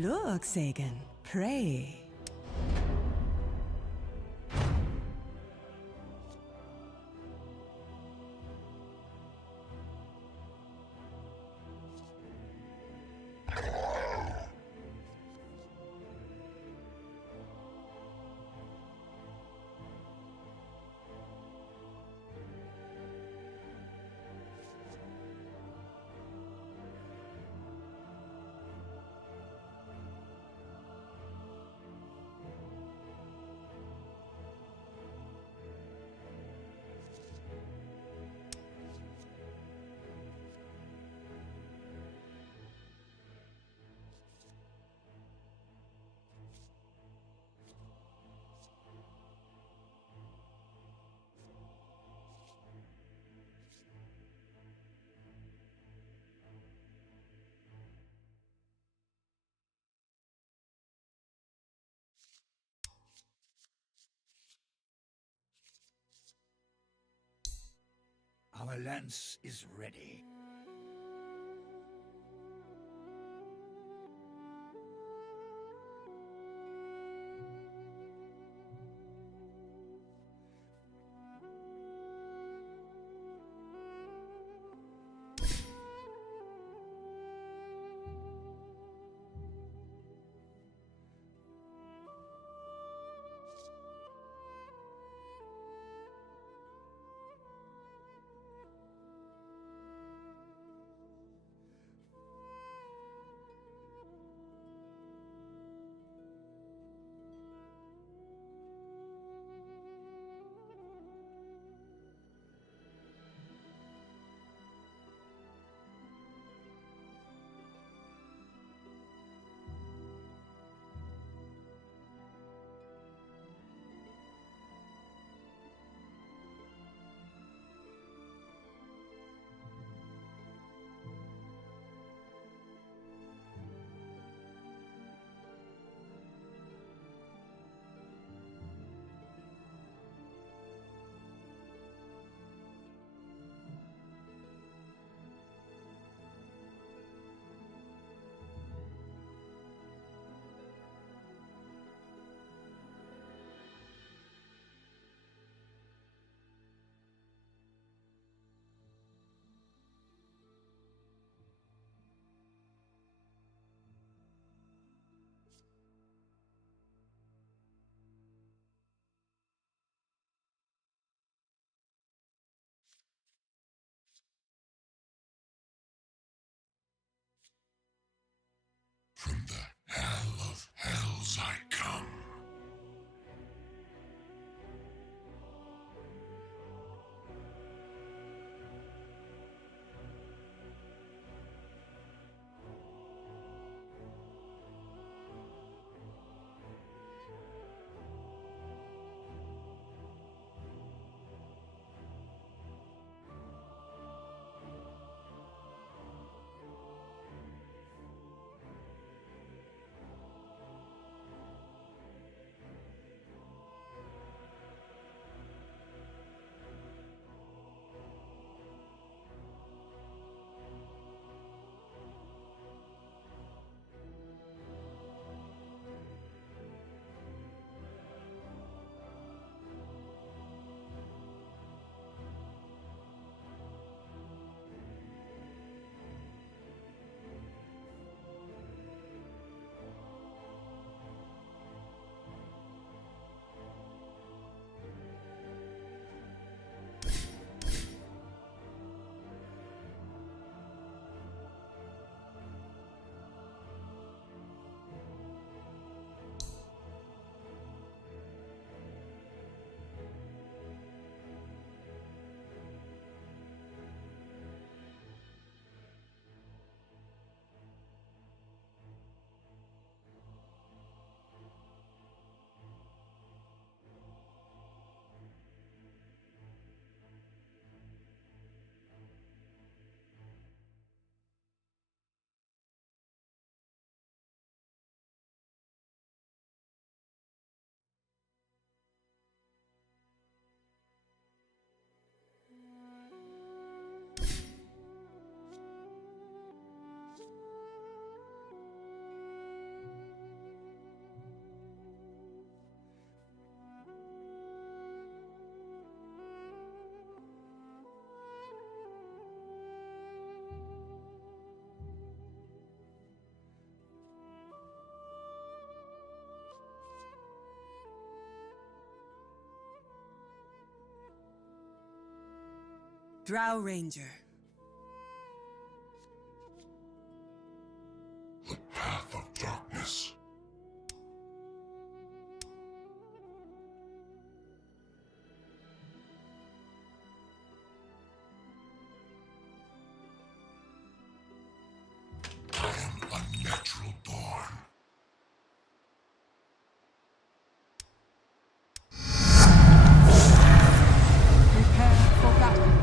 Look, Sagan. Pray. Our lance is ready. From the hell of hells I come. Drow Ranger. The path of darkness. I am unnatural born. Prepare for battle.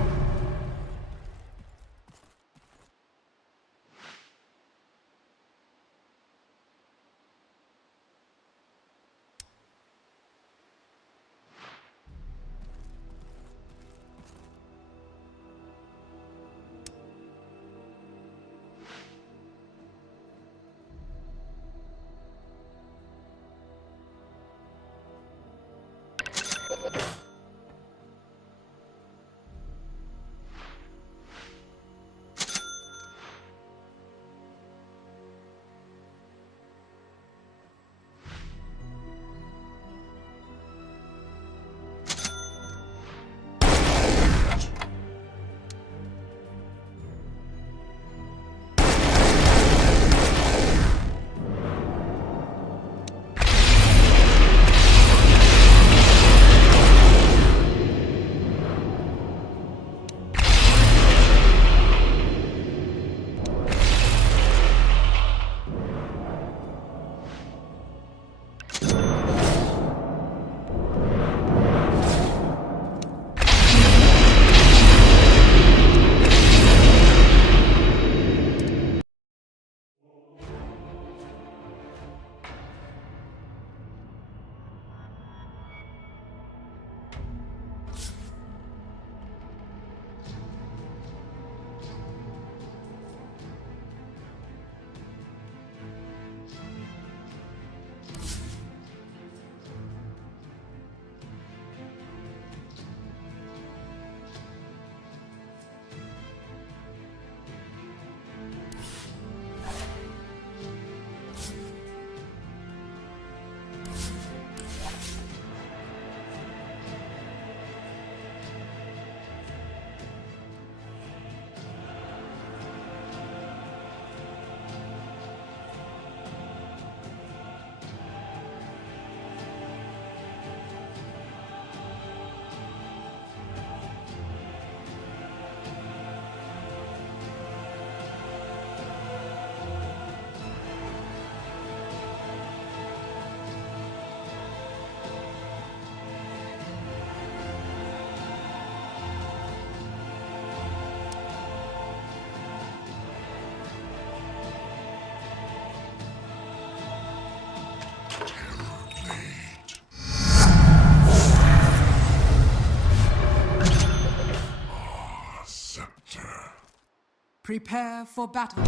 Prepare for battle.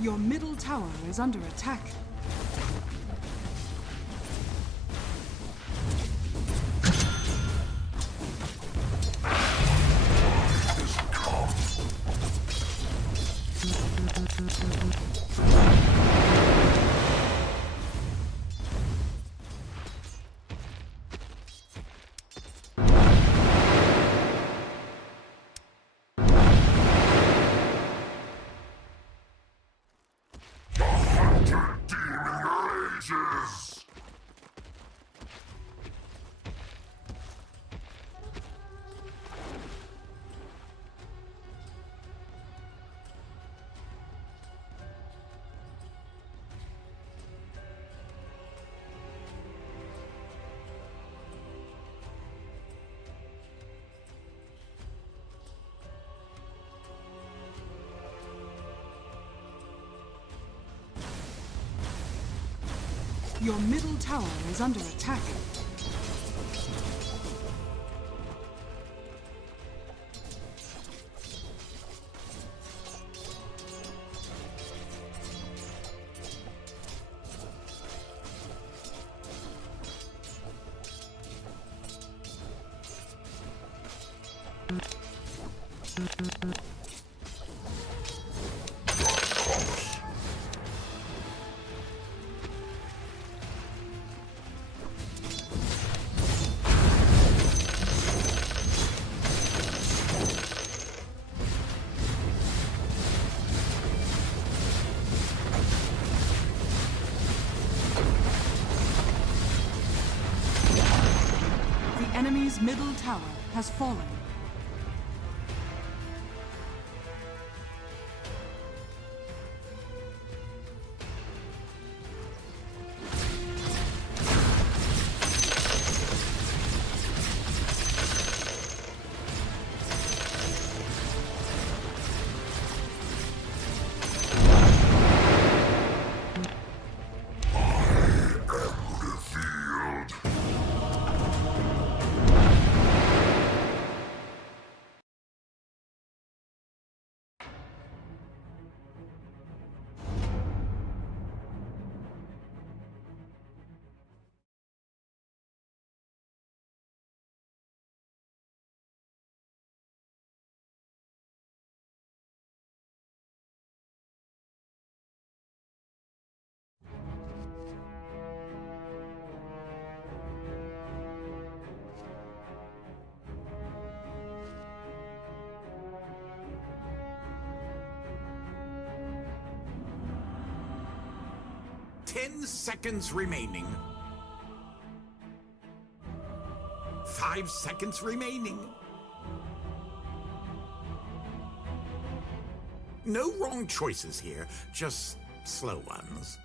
Your middle tower is under attack. Your middle tower is under attack. The enemy's middle tower has fallen. Ten seconds remaining. 5 seconds remaining. No wrong choices here, just slow ones.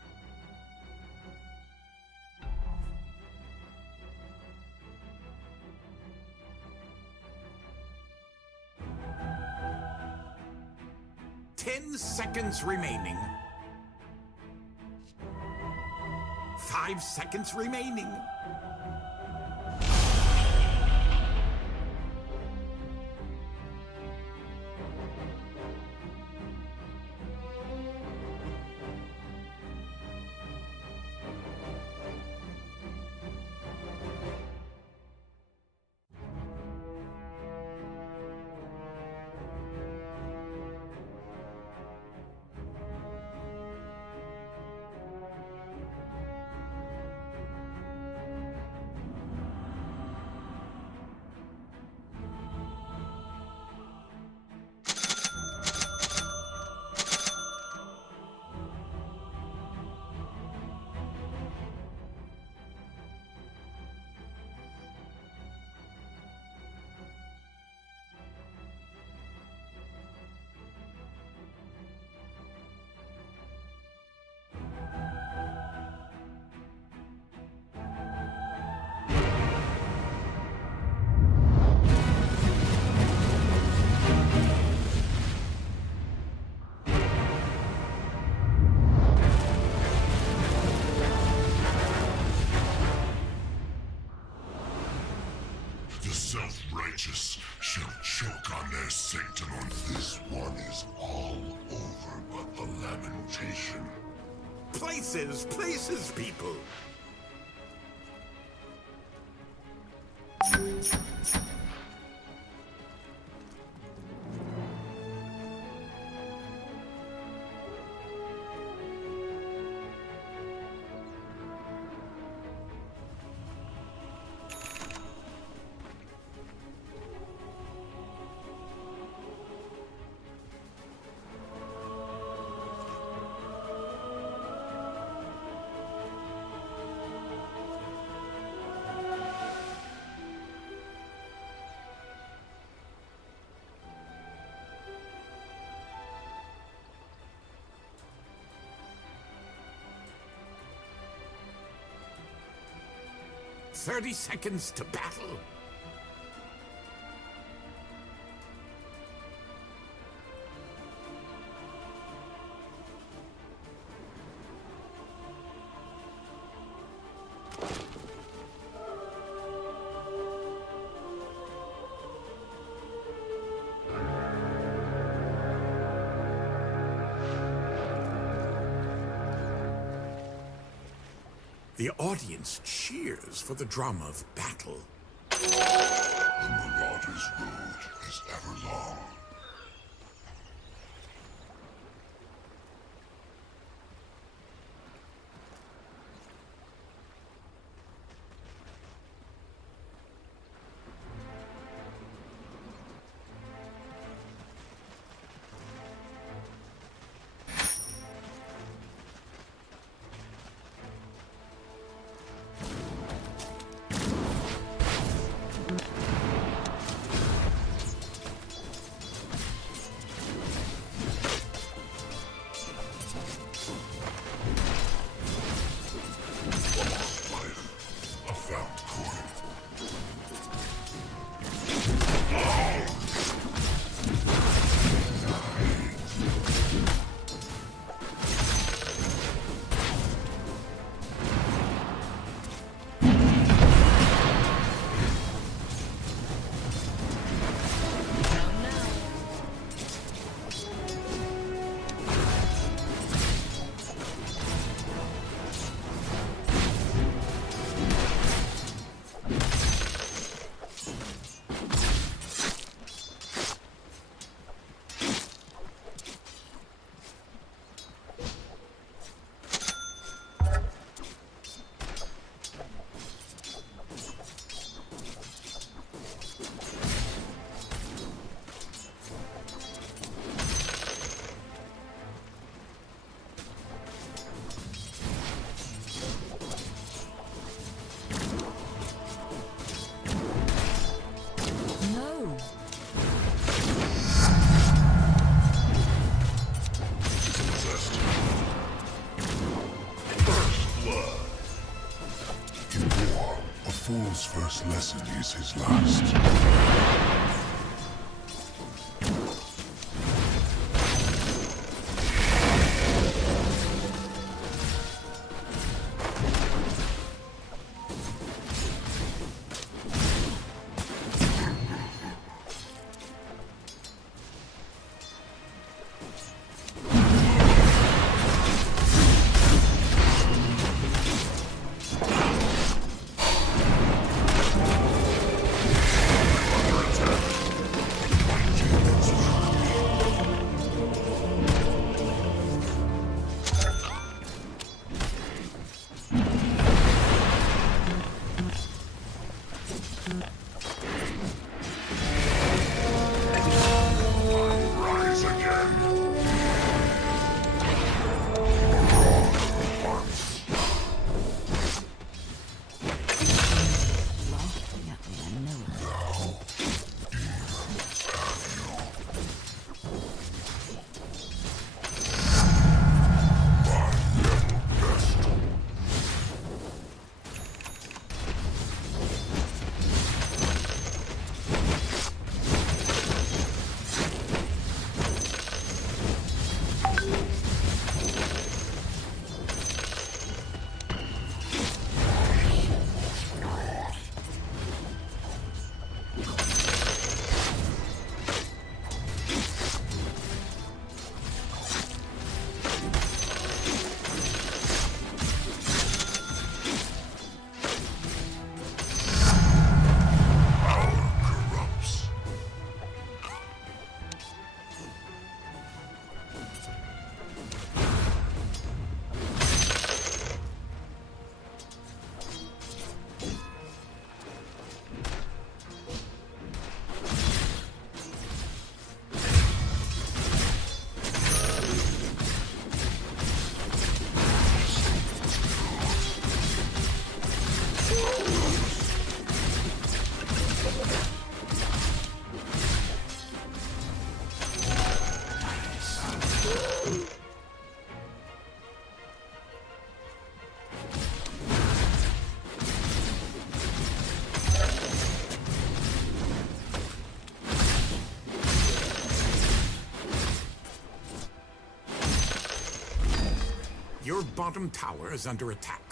Ten seconds remaining. 5 seconds remaining. The self-righteous shall choke on their sanctum. This one is all over but the last. lamentation. Places, places, people. "30 seconds to battle." The audience cheers for the drama of battle. The Marauder's road is ever long. Fool's first lesson is his last. Attack. Your bottom tower is under attack.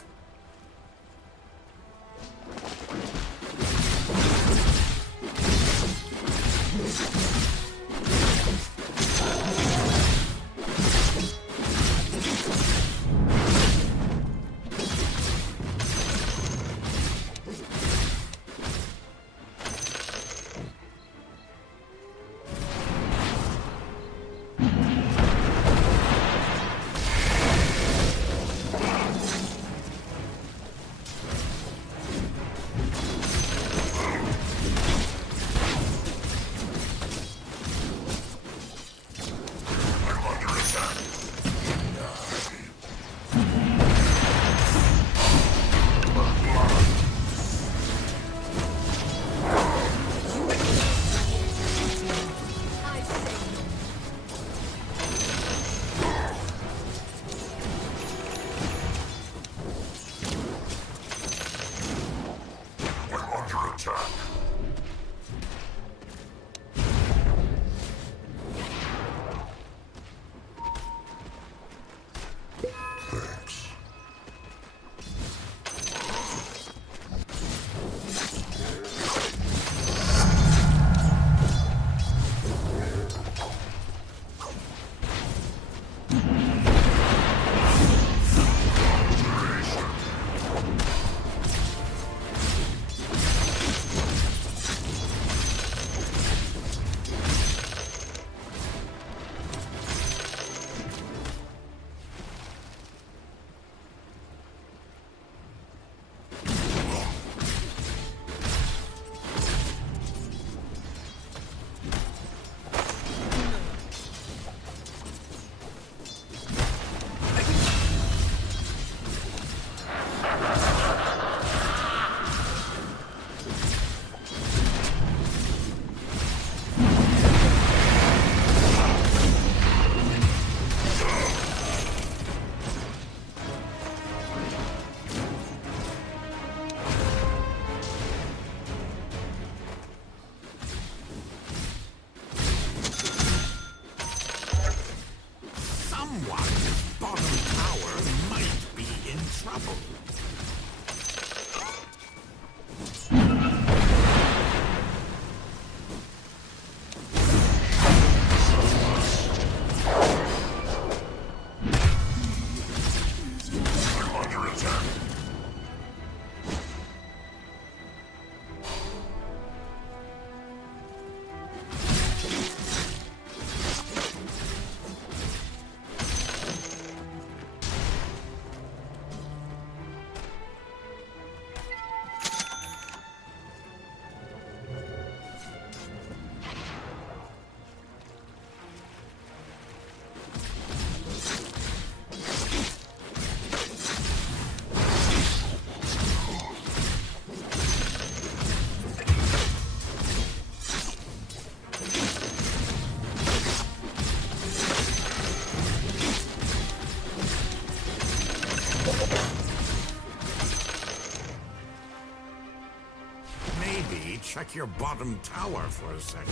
Check your bottom tower for a second.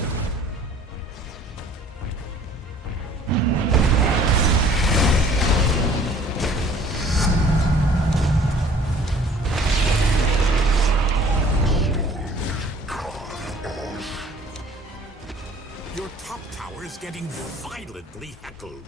Your top tower is getting violently heckled.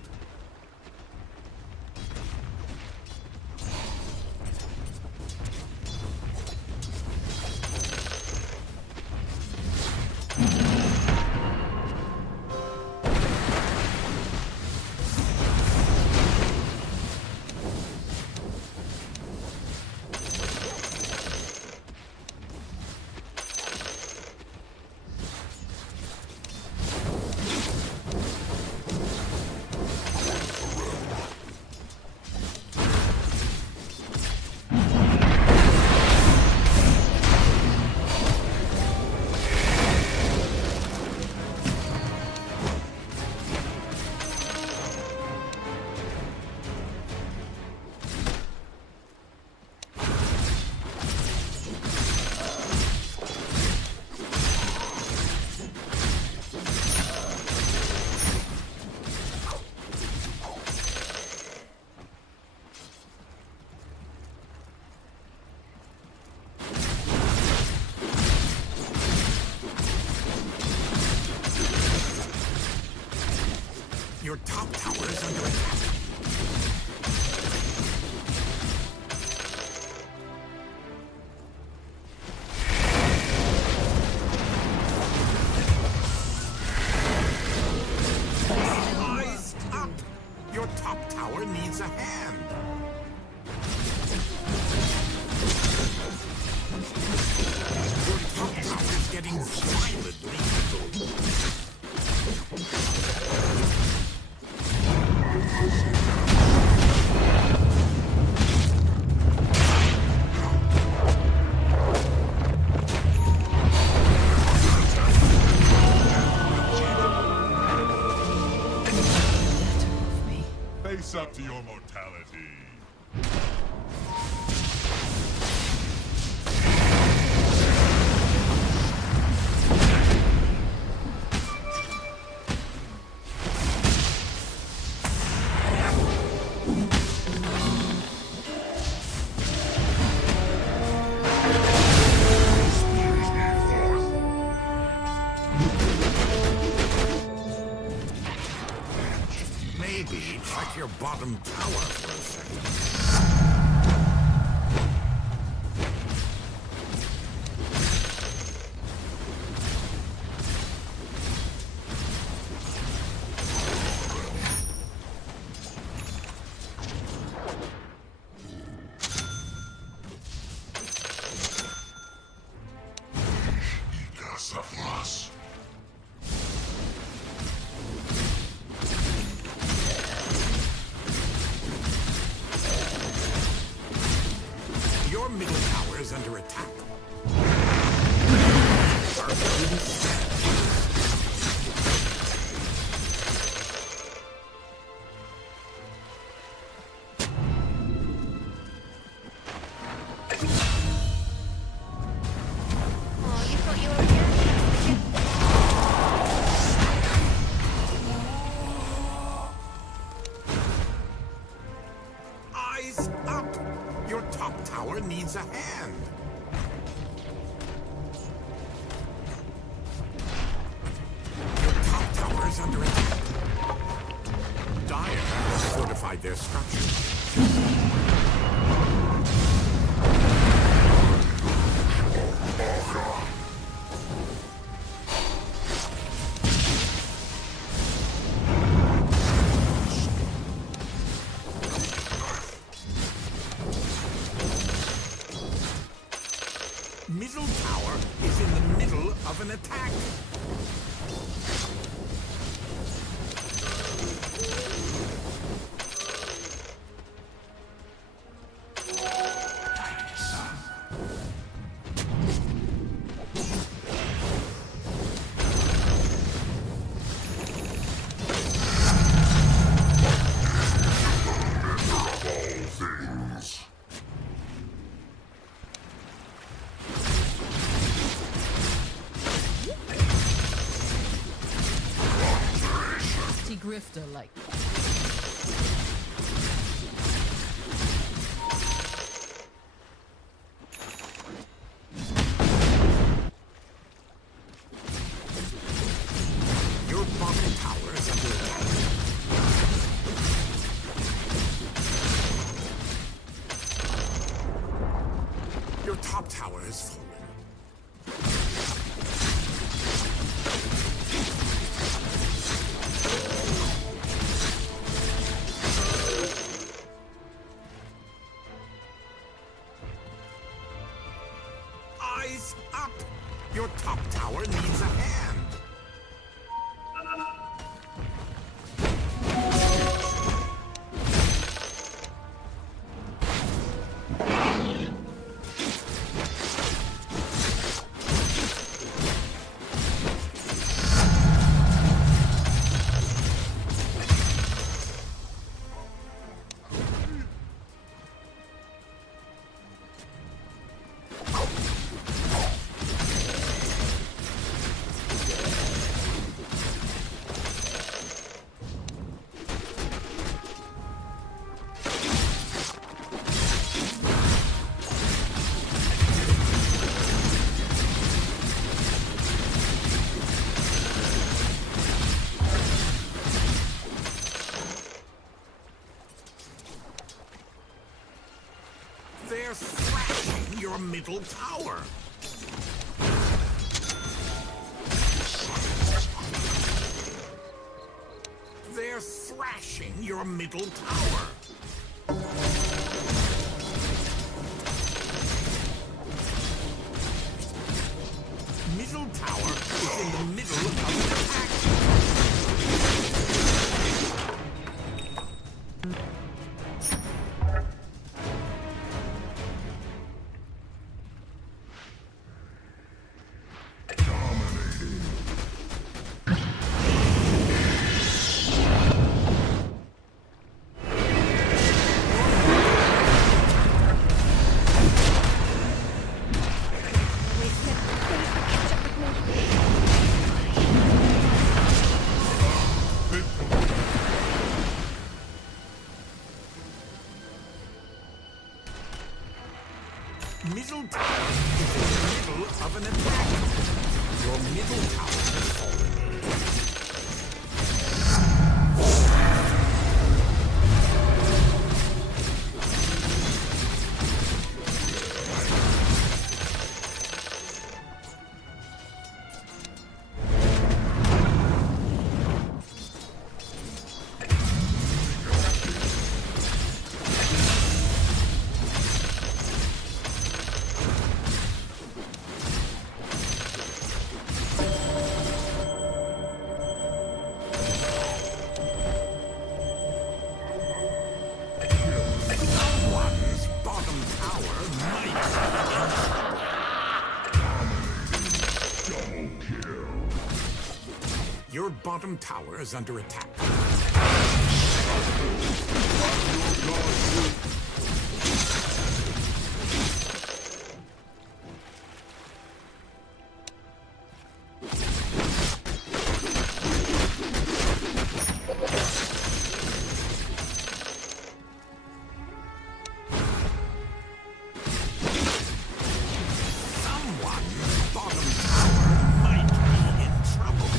Your top tower is under attack. Eyes up! Your top tower needs a hand. Your top tower is getting violently hit. Face up to your mortality. Maybe check your bottom tower for a second. Caçaflas. Your middle tower is under attack. Oh, you thought you were here? Eyes up! Your top tower needs a hand. Your top tower is under attack. Dire has fortified their structure. Middle tower is in the middle of an attack. Things. Grifter like. Your bottom tower is under attack. Your top tower has fallen. middle tower. They're thrashing your middle tower. Middle tower is in the middle of an attack. Middle tower is in the middle of an attack. Your middle tower has fallen. Someone's bottom tower might be. Your bottom tower is under attack. Someone's bottom tower might be in trouble.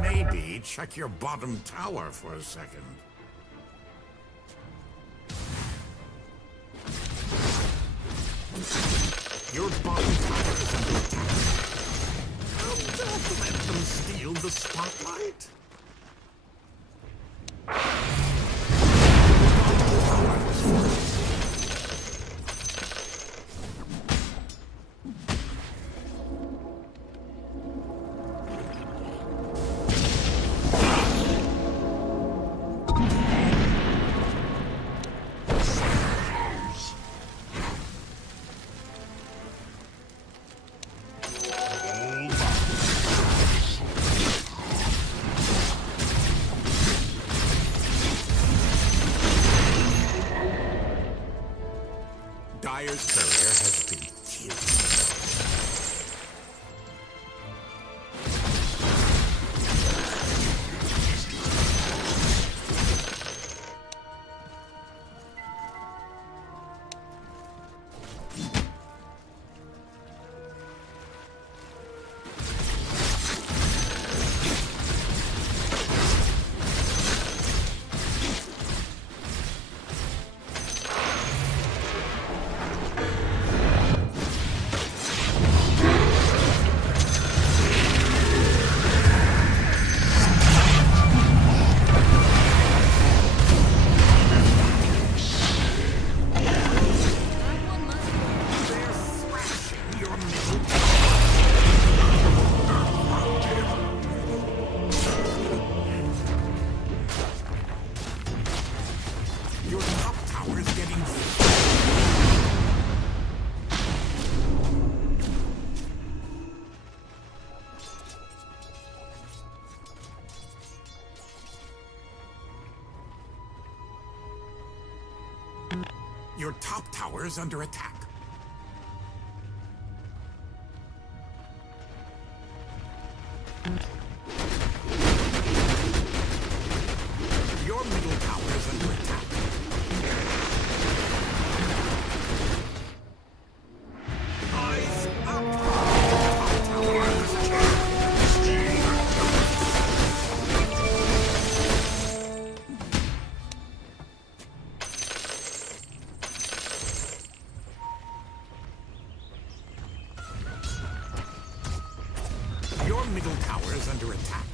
Maybe check your bottom tower for a second. Your bottom tower is under attack. Don't let them steal the spotlight. Dyer's courier has been killed. Your top tower is getting... Your top tower is under attack. Your middle tower is under attack. Eyes up! Top tower is charged. Your middle tower is under attack.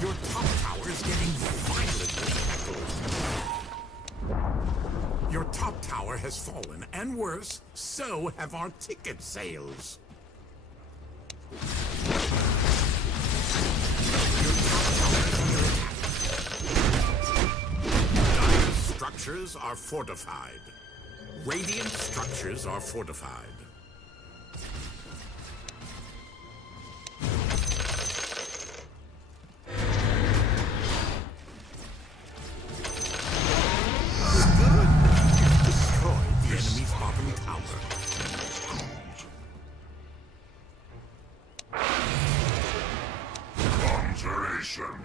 Your top tower is getting violently heckled. Your top tower has fallen, and worse, so have our ticket sales. Your top tower is under attack. Dire structures are fortified. Radiant structures are fortified. Destroyed the enemy's bottom tower. Conjuration.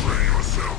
Train yourself.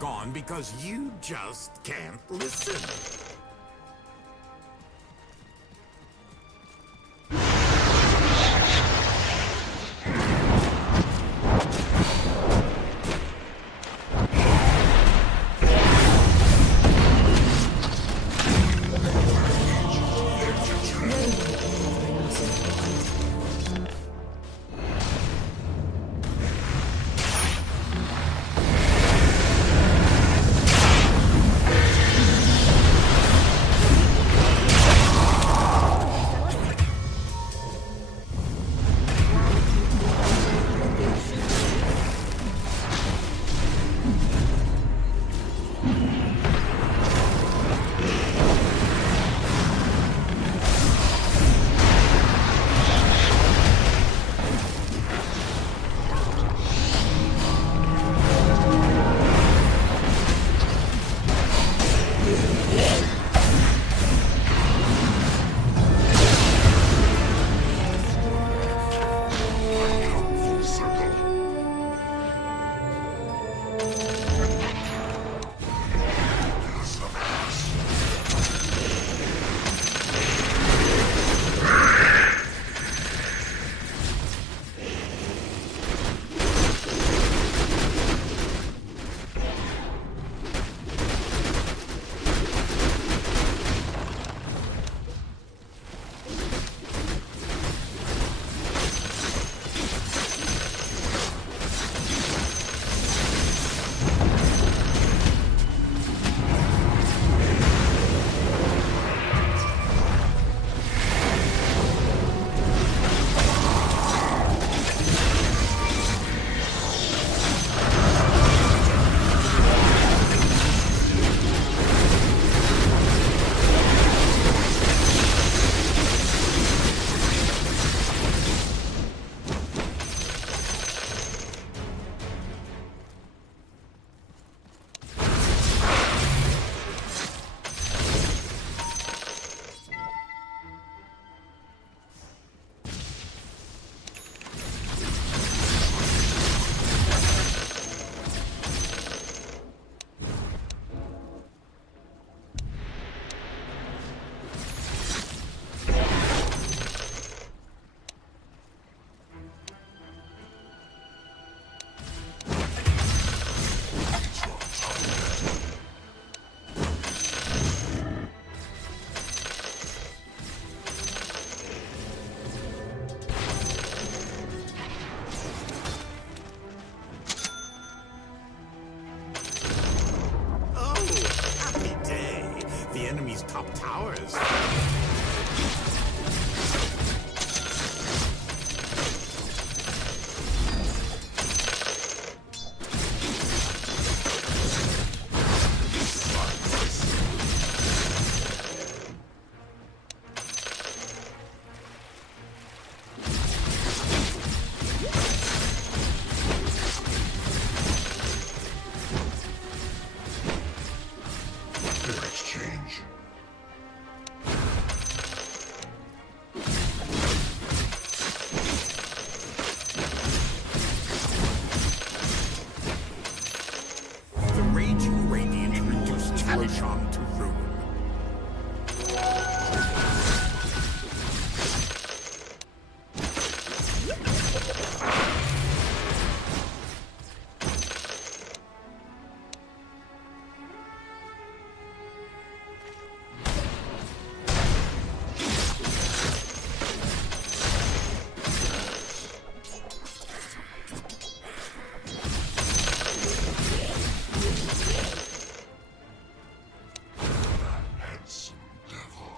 Gone because you just can't listen. The enemy's top towers. Exchange. The raging radiant reduces Roshan to ruin. Handsome devil.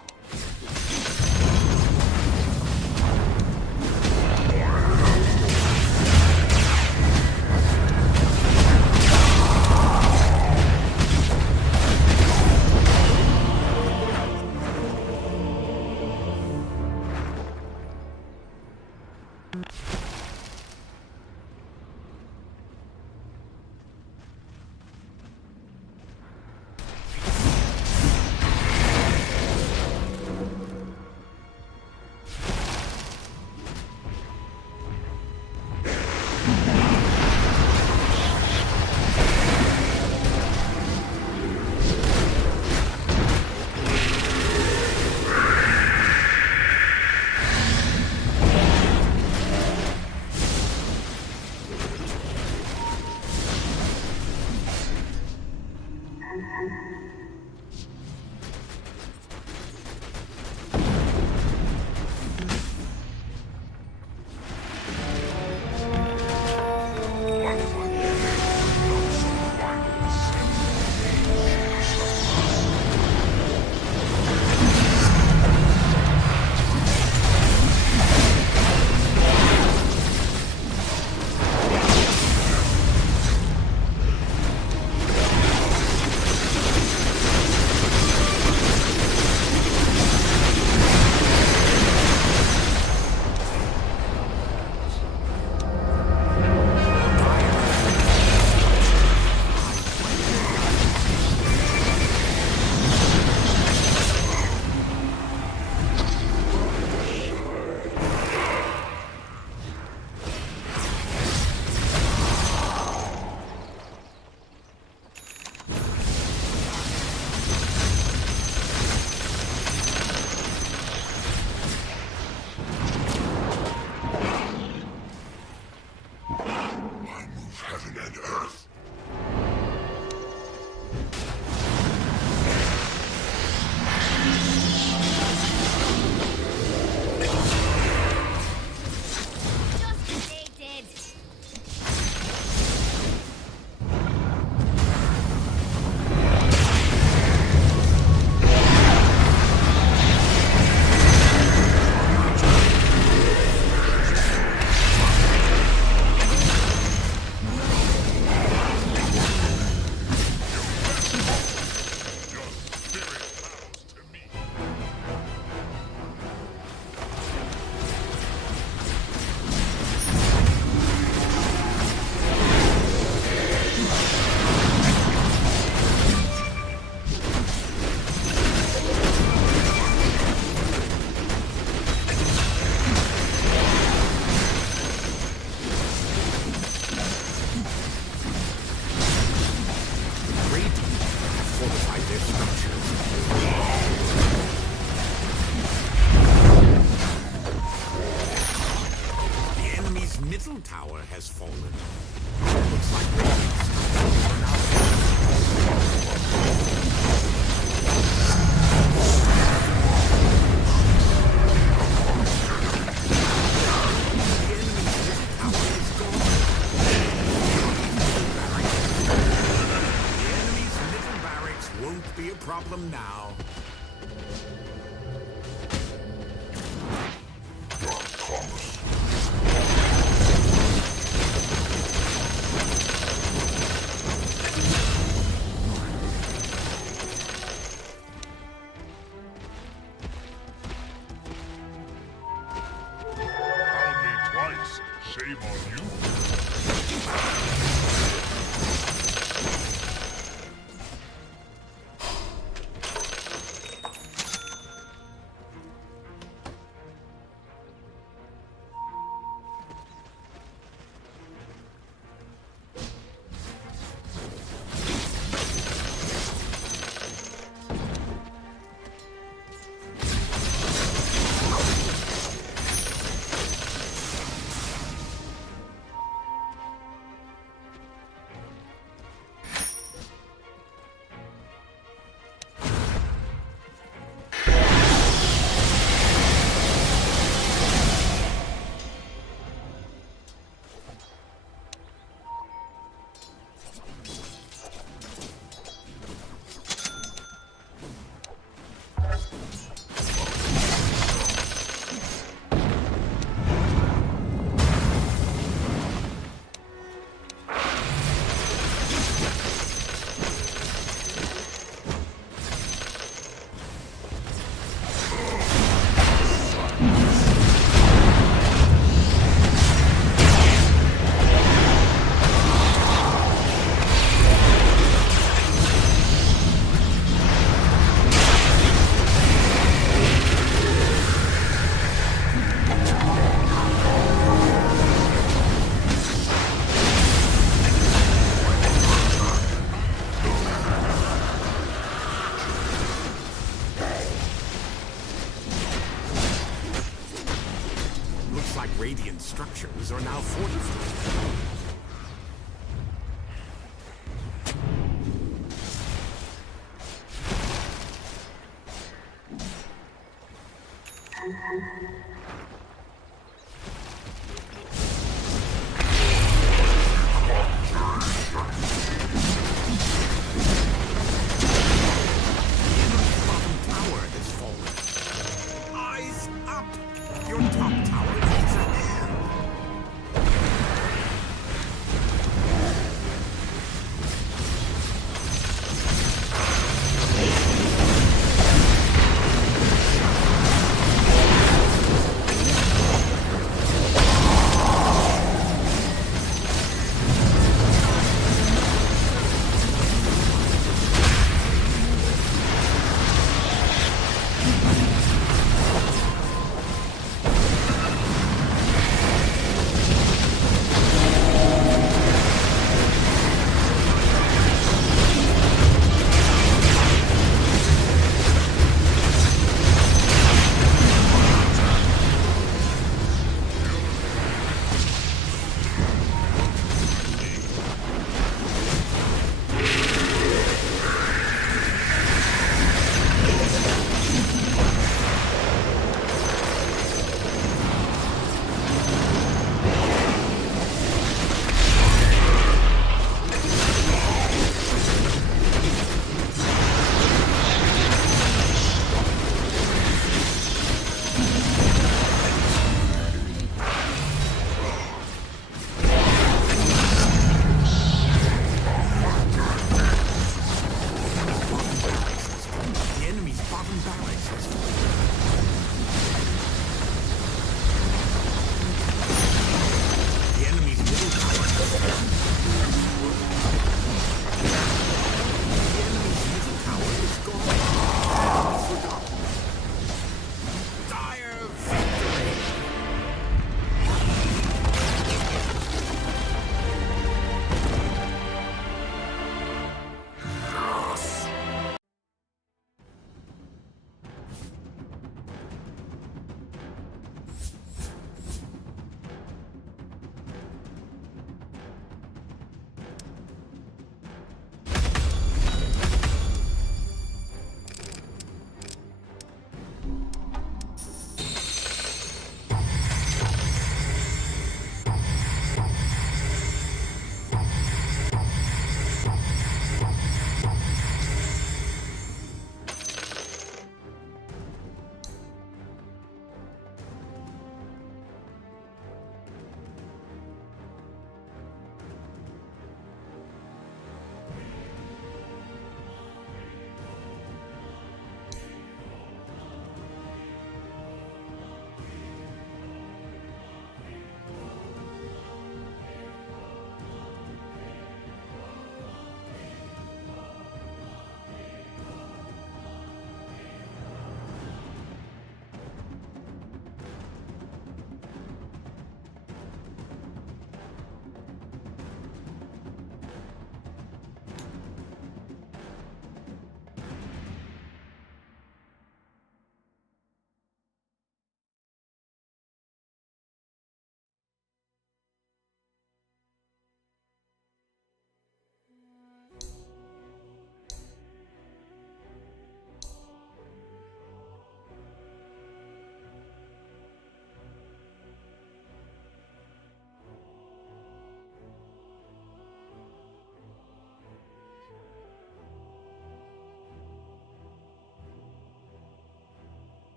I move heaven and earth. Just dated. Radiant have fortified their structures. The enemy's middle tower has fallen. Looks like Radiant's structures are now The enemy's middle tower is gone. The enemy's middle barracks won't be a problem now. now. Found me twice. Shame on you. Looks like radiant structures are now fortified. Bottom tower has fallen. Eyes up! Your top tower needs a hand.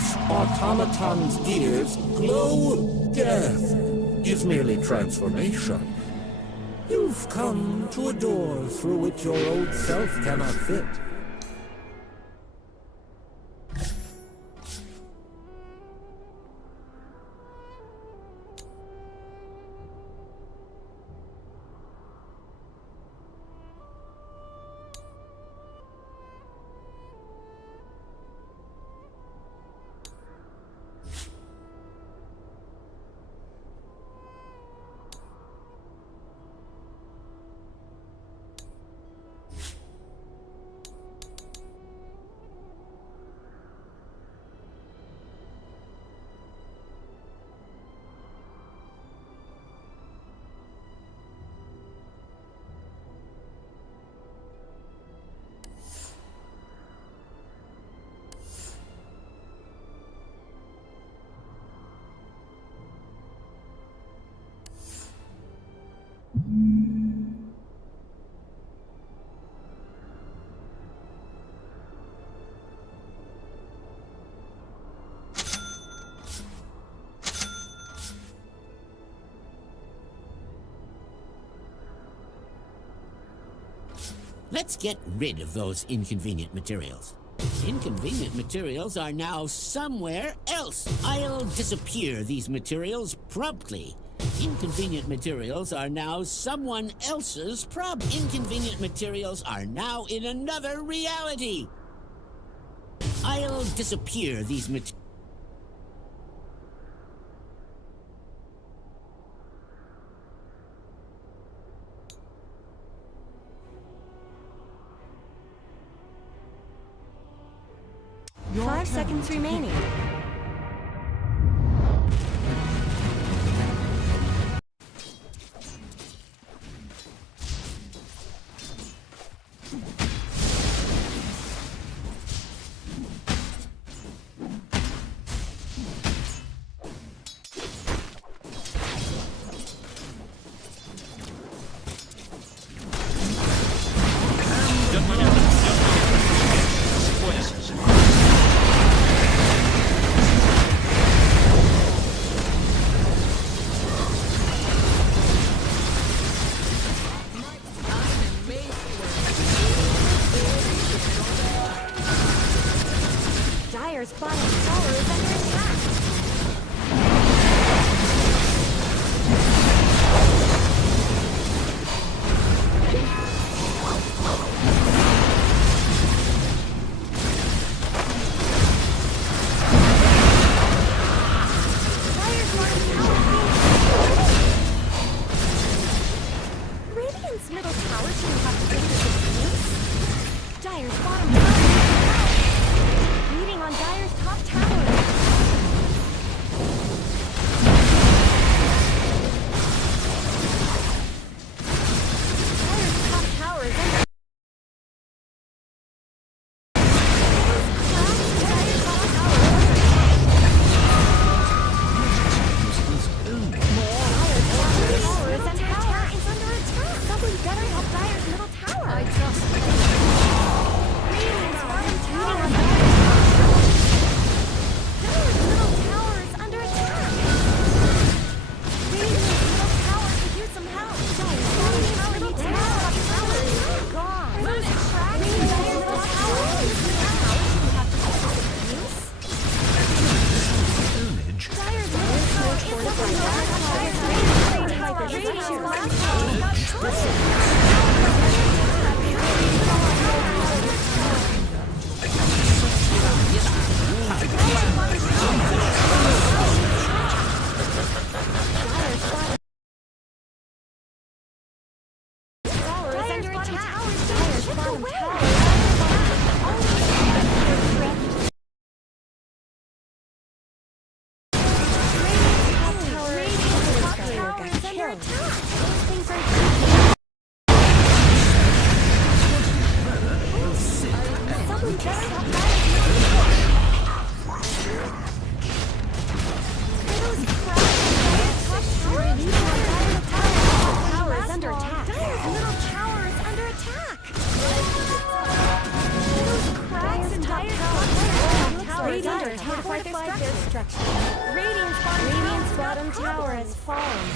This automaton's ears glow. Death is merely transformation. You've come to a door through which your old self cannot fit. Let's get rid of those inconvenient materials. Inconvenient materials are now somewhere else. I'll disappear these materials promptly. Inconvenient materials are now someone else's problem. Inconvenient materials are now in another reality. I'll disappear these materials. Your 5 turn seconds to remaining. Dire's bottom tower is under attack. Dire's bottom tower is Radiant's middle tower shouldn't have to take this abuse. Dire's bottom tower is beating on Dire's top tower. Dire's top tower is under Dire's top tower is under attack. Dire's bottom tower is under attack. Somebody better help Dire's middle tower. I trust you. Radiant's bottom tower is under Dire's middle tower is under attack. Radiant's middle tower could use some help. Dire's bottom tower needs help. Tower is gone. Lose track. Dire's middle tower is shouldn't have to use. Dire's middle tower is under attack. Radiant's bottom tower is not Dire's middle tower is under attack. fortified their structure. Radiant's bottom tower has fallen.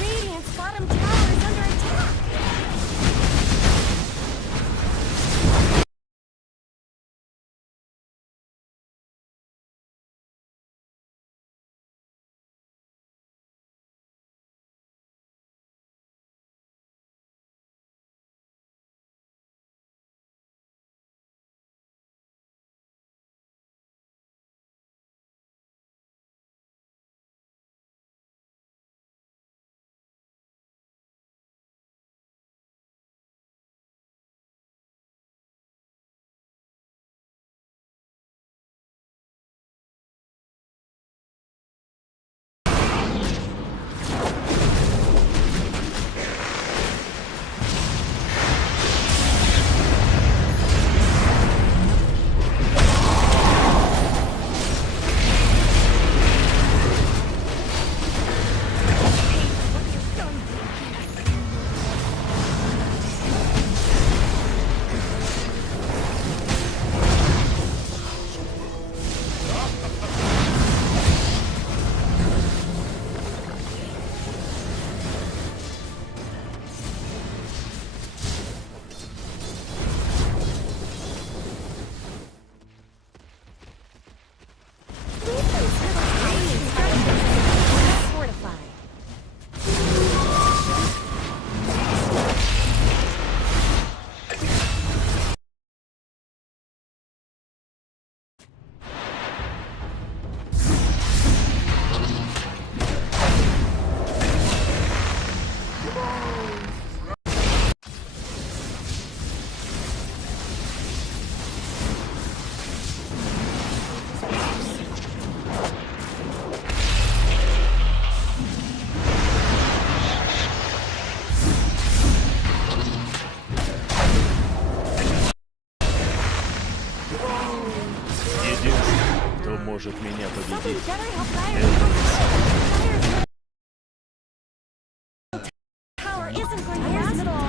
Radiant's bottom tower is under attack. Единственный, кто может меня победить. Tower isn't going to last at all.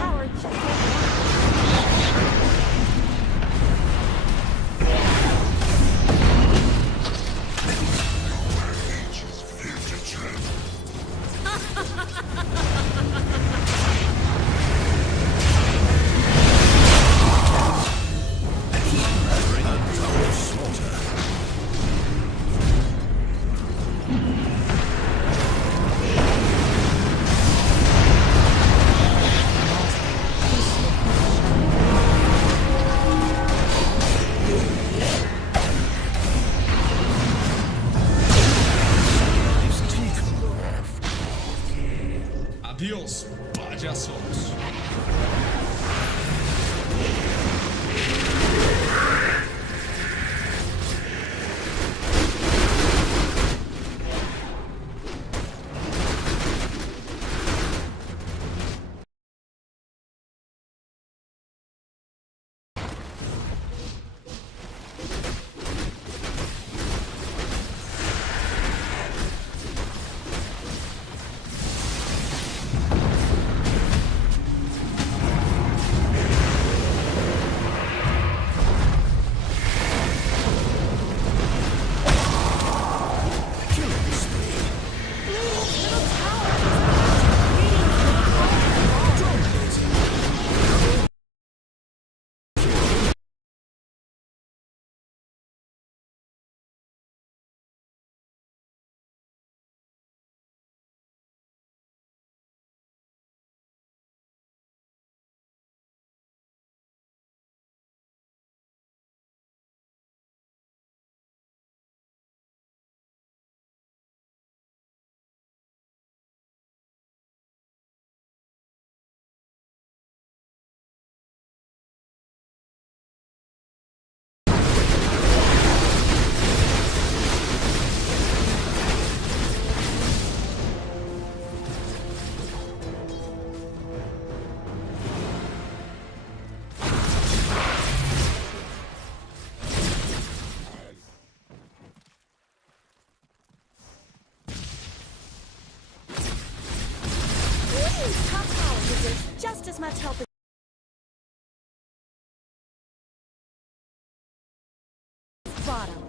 bottom.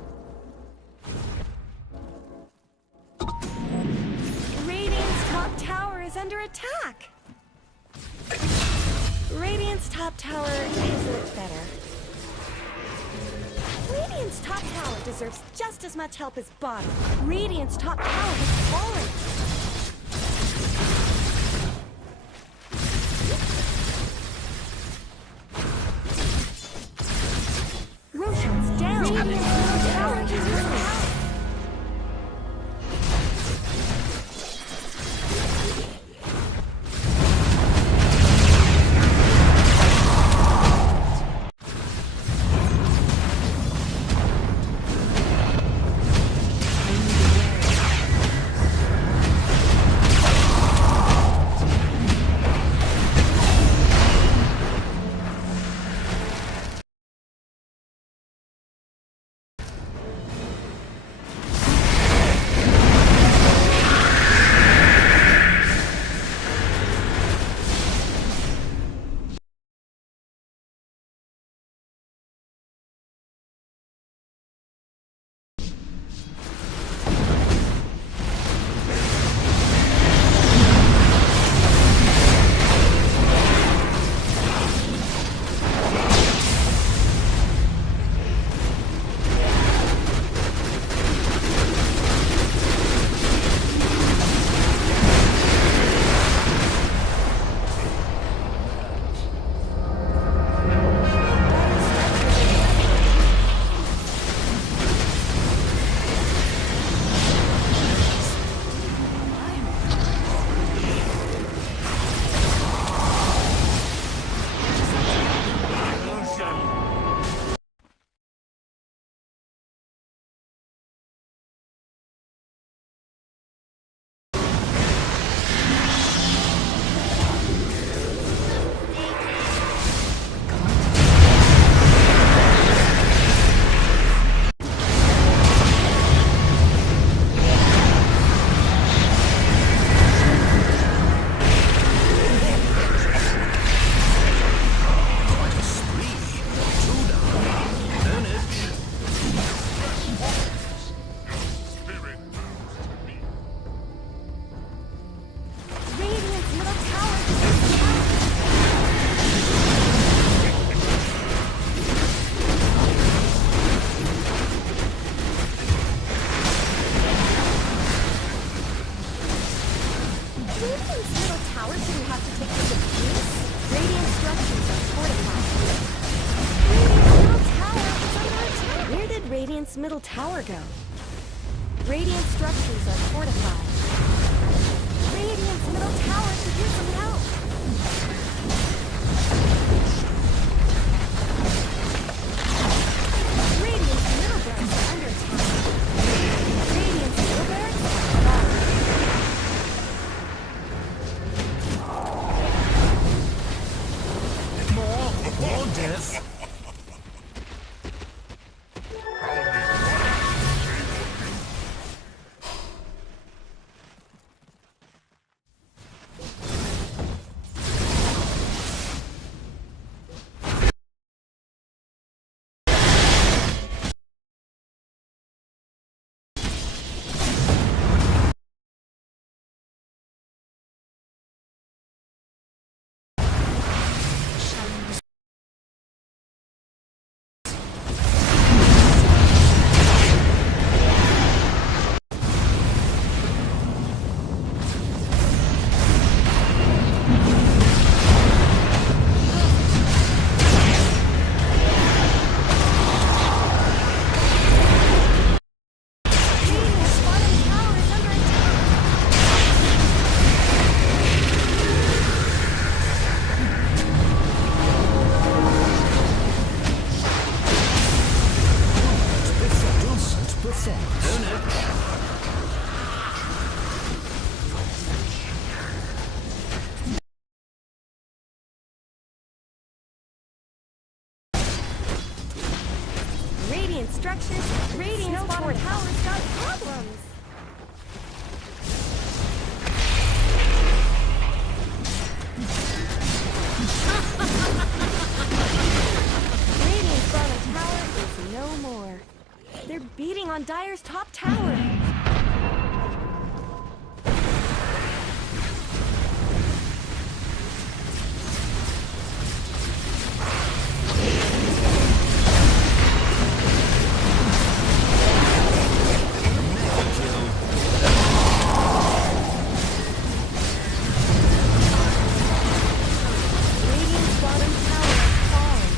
Radiant's top tower is under attack. Radiant's top tower has looked better. Radiant's top tower deserves just as much help as bottom. Radiant's top tower has fallen. Roshan's down. Radiant's tower is ruined. Radiant's middle tower go? Radiant structures are fortified. Radiant's middle tower could use some help. Radiant's middle barracks are under attack. Radiant's middle barracks are More death. Radiant structures, Radiant's bottom tower's got problems. Radiant's bottom tower is no more. They're beating on Dire's top tower. Radiant's bottom tower has fallen.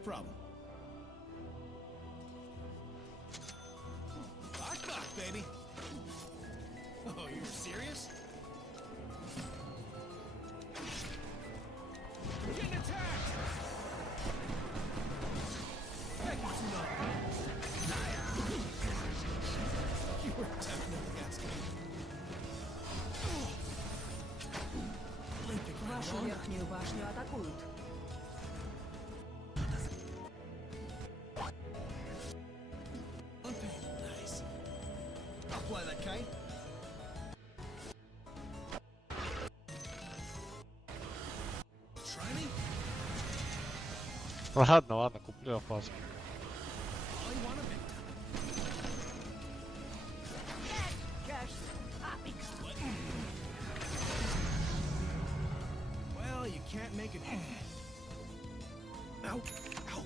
problem. Knock, knock, baby. Oh, you're serious? We're getting attacked! You were definitely asking. Вашу верхнюю башню атакуют. Nice. I'll fly that kite. Try me? Ладно, ладно, куплю опаску. All you want a victim. Well, you can't make it. Ow! Ow!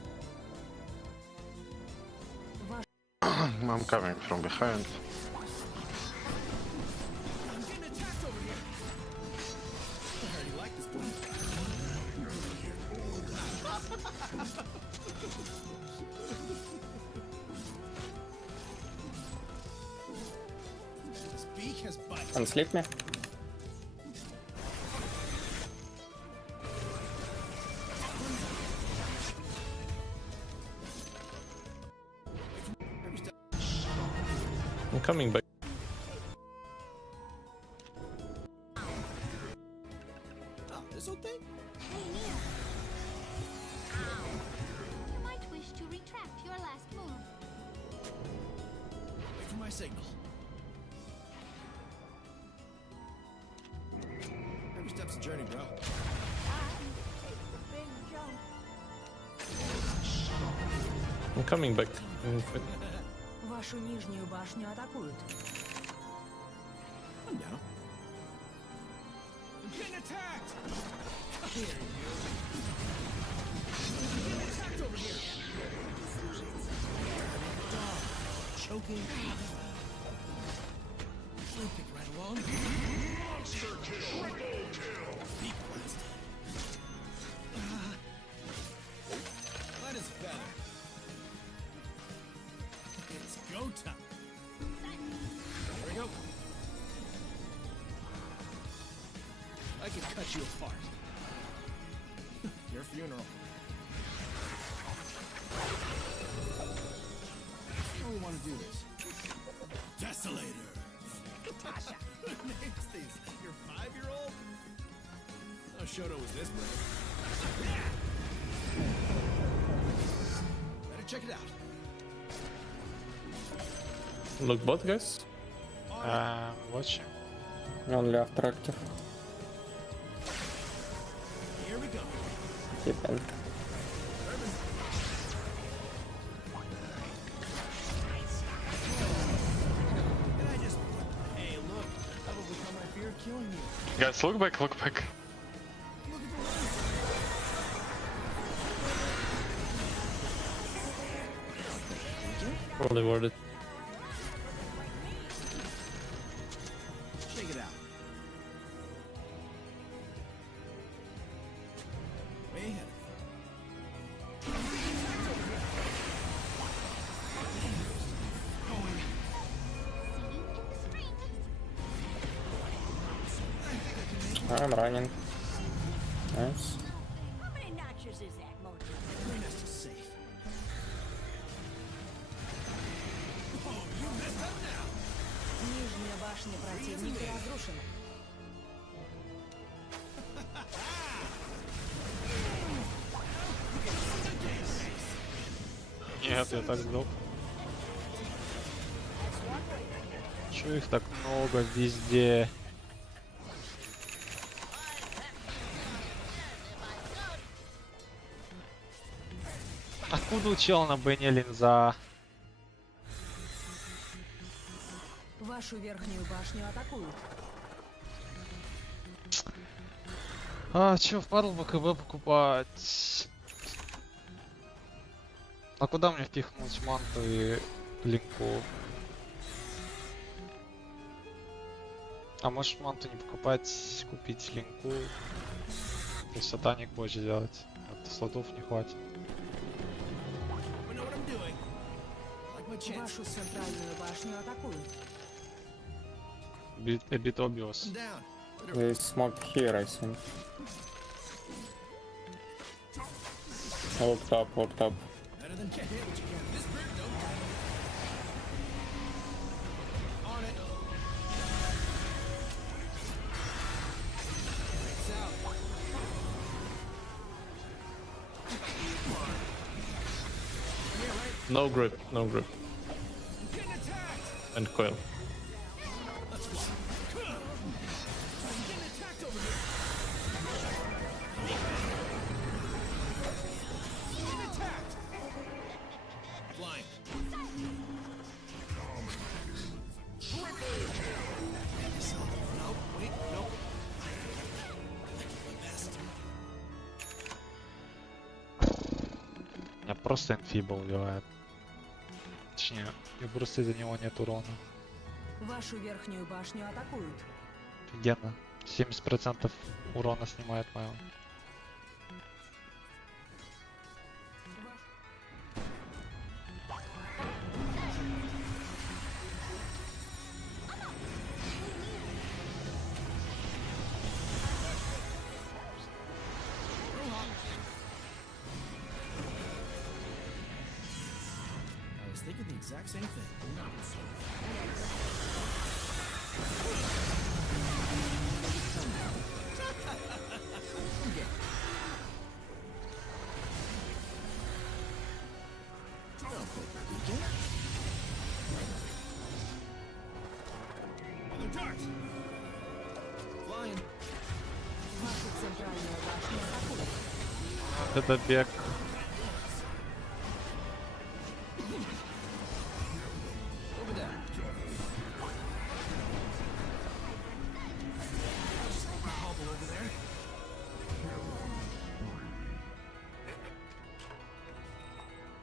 I'm coming from behind. I'm getting attacked over here. I already like this place. This beak has bites. Unslip me. I'm coming back. Oh, this old thing? Hey, Neil. Ow. You might wish to retract your last move. Wait for my signal. Every step's a journey, bro. I'm coming back. Вашу нижнюю башню атакуют. I'm down. I'm getting attacked! Here, you. I'm getting attacked over here. Dog. Choking. Limping right along. Monster kill! Triple kill! Beak blasted. Light as a feather. It's go time. Here we go. I can cut you apart. Your funeral. How do we want to do this? Desolator. Who names these? Your 5-year-old? Oh, Shoto was this brave. Better check it out. Look bot, guys. Watching. Only after active. Here we go. Keep in. And I just... Hey, look. I've overcome my fear of killing you. Guys, look back, look back. Look at the lens. Probably worth it. Check it out. Way ahead of me. I'm running. Nice. How many notches is that motor? Very nice to safe. Oh, you messed up now. Нижняя башня противника разрушена. Нет, я так сдох. Чё их так много везде? Откуда у чела на бэне линза? Вашу верхнюю башню атакуют. А, чё, впадло БКБ покупать? А куда мне впихнуть манту и линку? А может манту не покупать, купить линку? То есть сатаник больше делать. А то слотов не хватит. doing? Like my chance. Вашу центральную башню атакуют. A bit obvious. I'm down. There is smoke here, I think. Looked up, looked up. Better than can't hit what you can. This bird don't die. On it. Lights out. No grip, no grip. Getting attacked. And coil. Let's go. I'm getting attacked over here. Getting attacked. Flying. Nope. Wait. Nope. My best. Меня просто инфибл убивает. Точнее, и просто из-за него нет урона. Вашу верхнюю башню атакуют. Офигенно. 70% урона снимает моего. I was thinking the exact same thing. Another dart. Flying. Вашу центральную башню атакуют. Это бег. Over there. Hobble over there.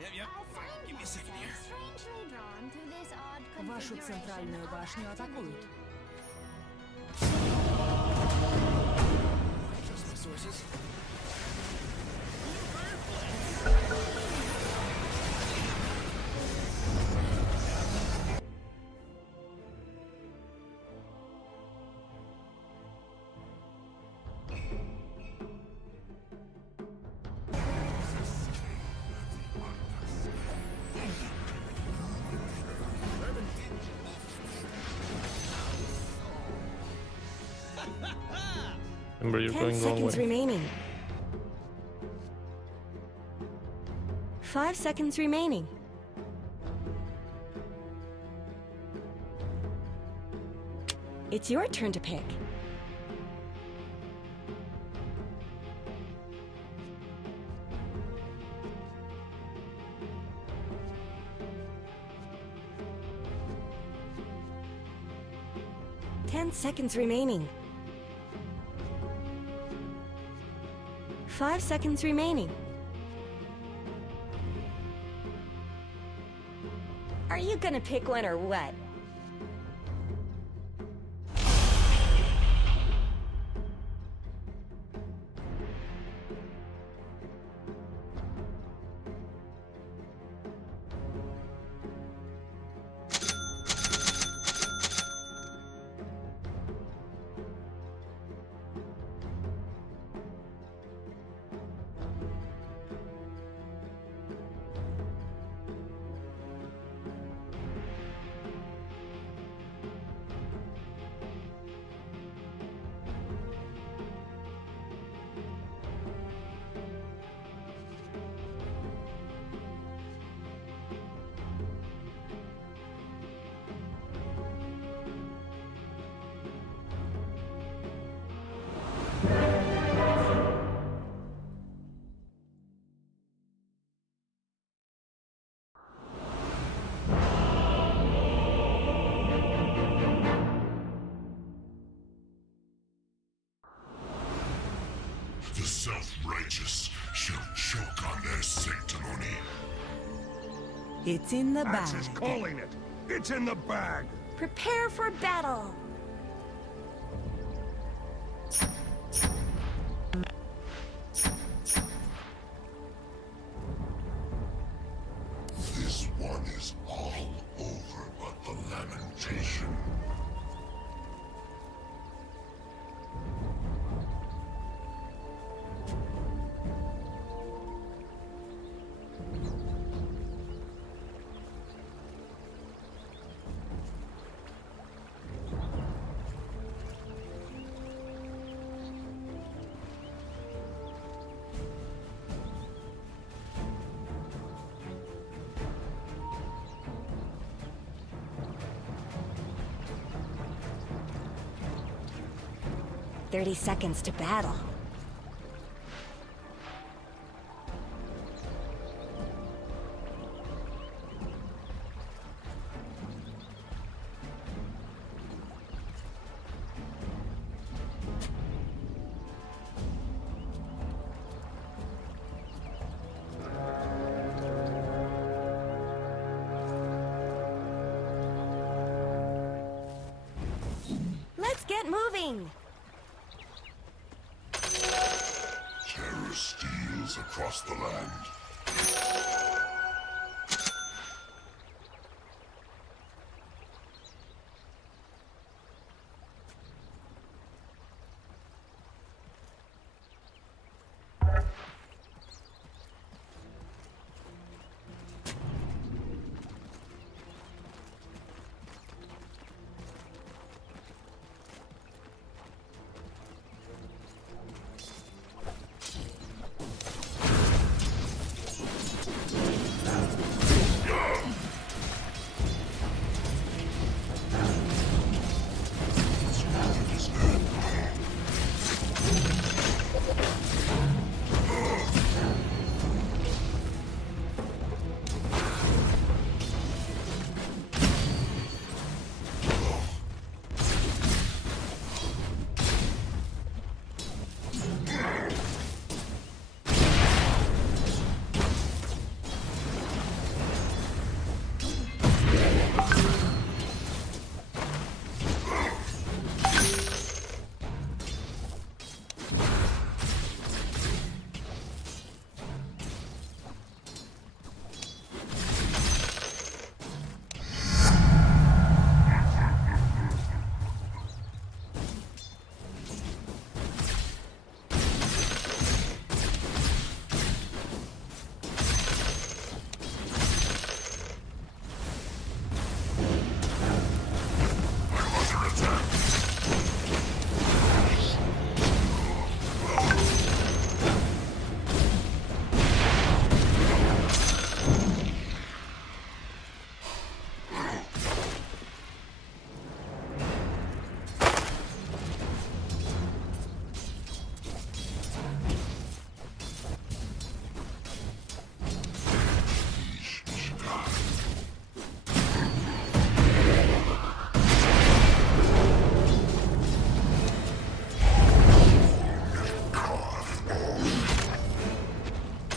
Yep. Give me a second here. Strangely drawn to this odd Вашу configuration центральную of башню атакуют. Trust my sources. Remember, you're 10 going wrong seconds way. remaining. 5 seconds remaining. It's your turn to pick. Ten seconds remaining. 5 seconds remaining. Are you gonna pick one or what? The self-righteous shall choke on their sanctimony. It's in the That's bag. his calling it. It's in the bag. Prepare for battle! This reputation. "30 seconds to battle." Let's get moving! Terror steals across the land.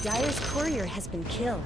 Dire's courier has been killed.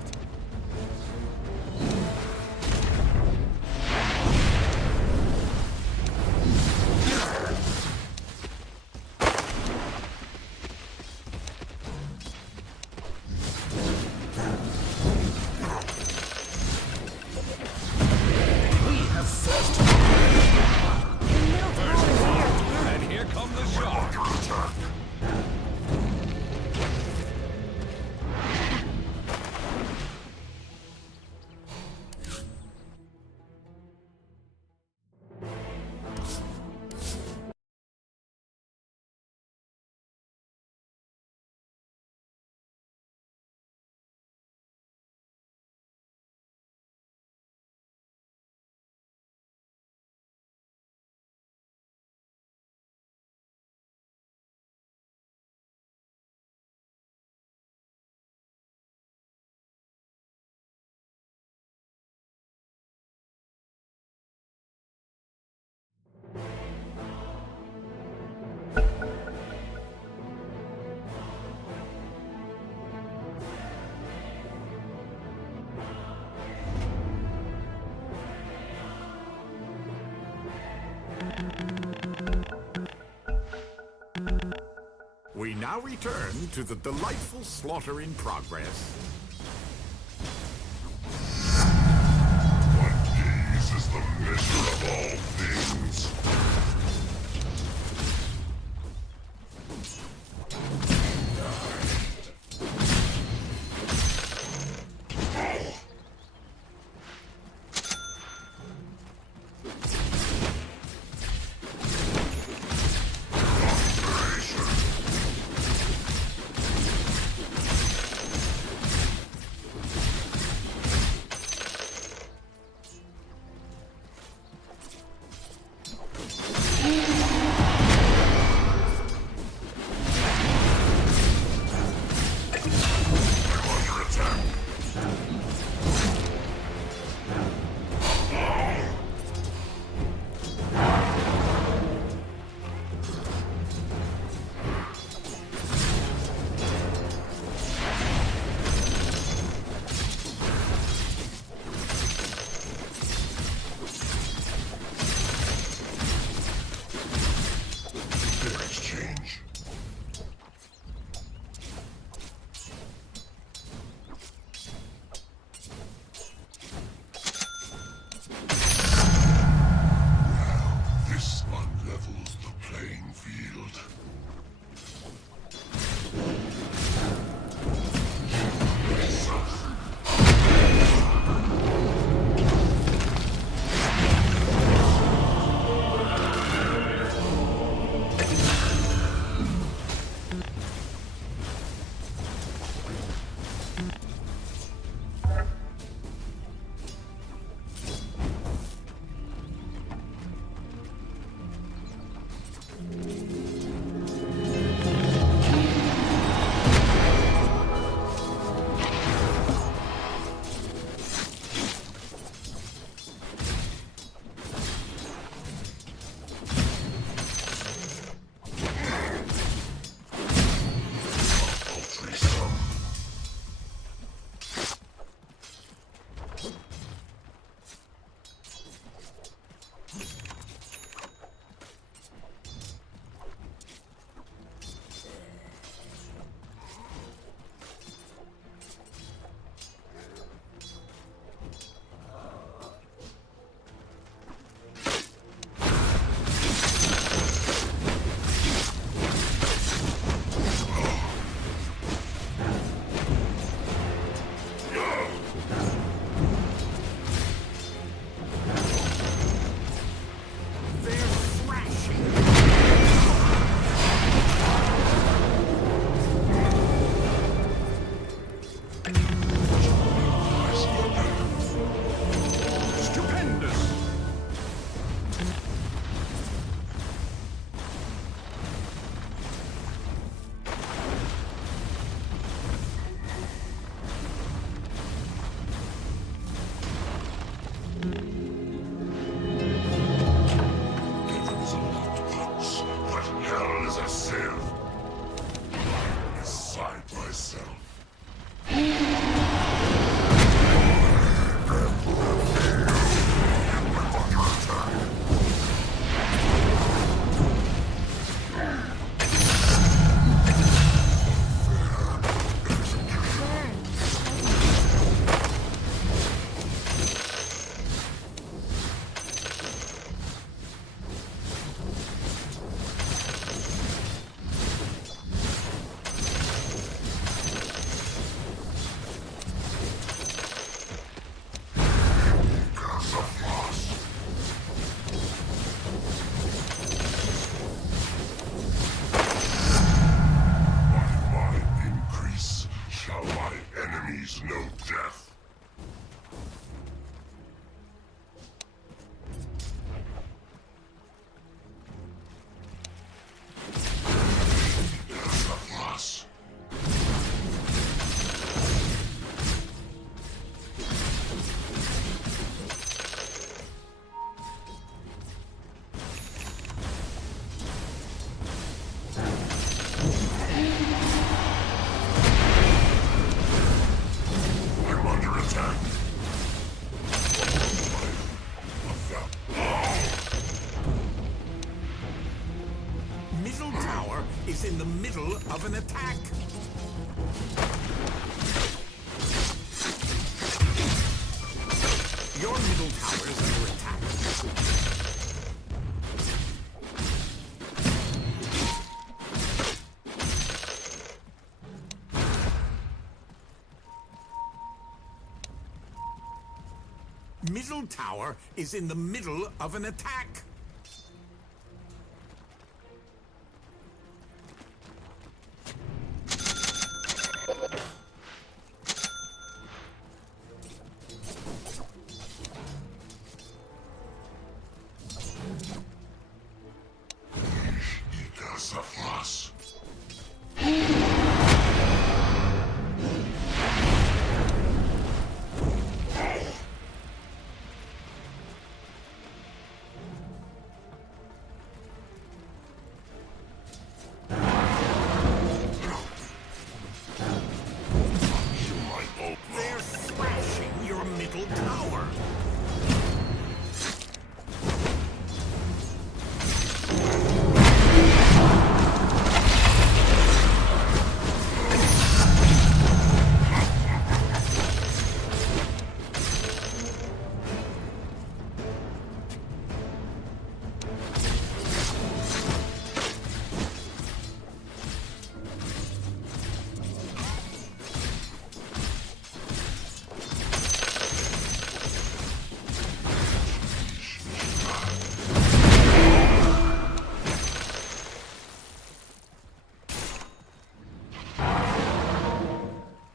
We now return to the delightful slaughter in progress. What gaze is the measure of all things. is in the middle of an attack. Your middle tower is under attack. Middle tower is in the middle of an attack. They're smashing your middle tower.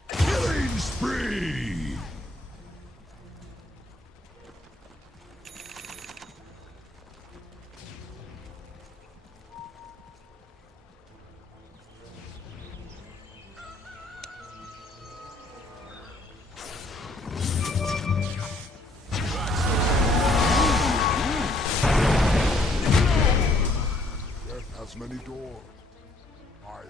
Killing spree! Death has many doors. I open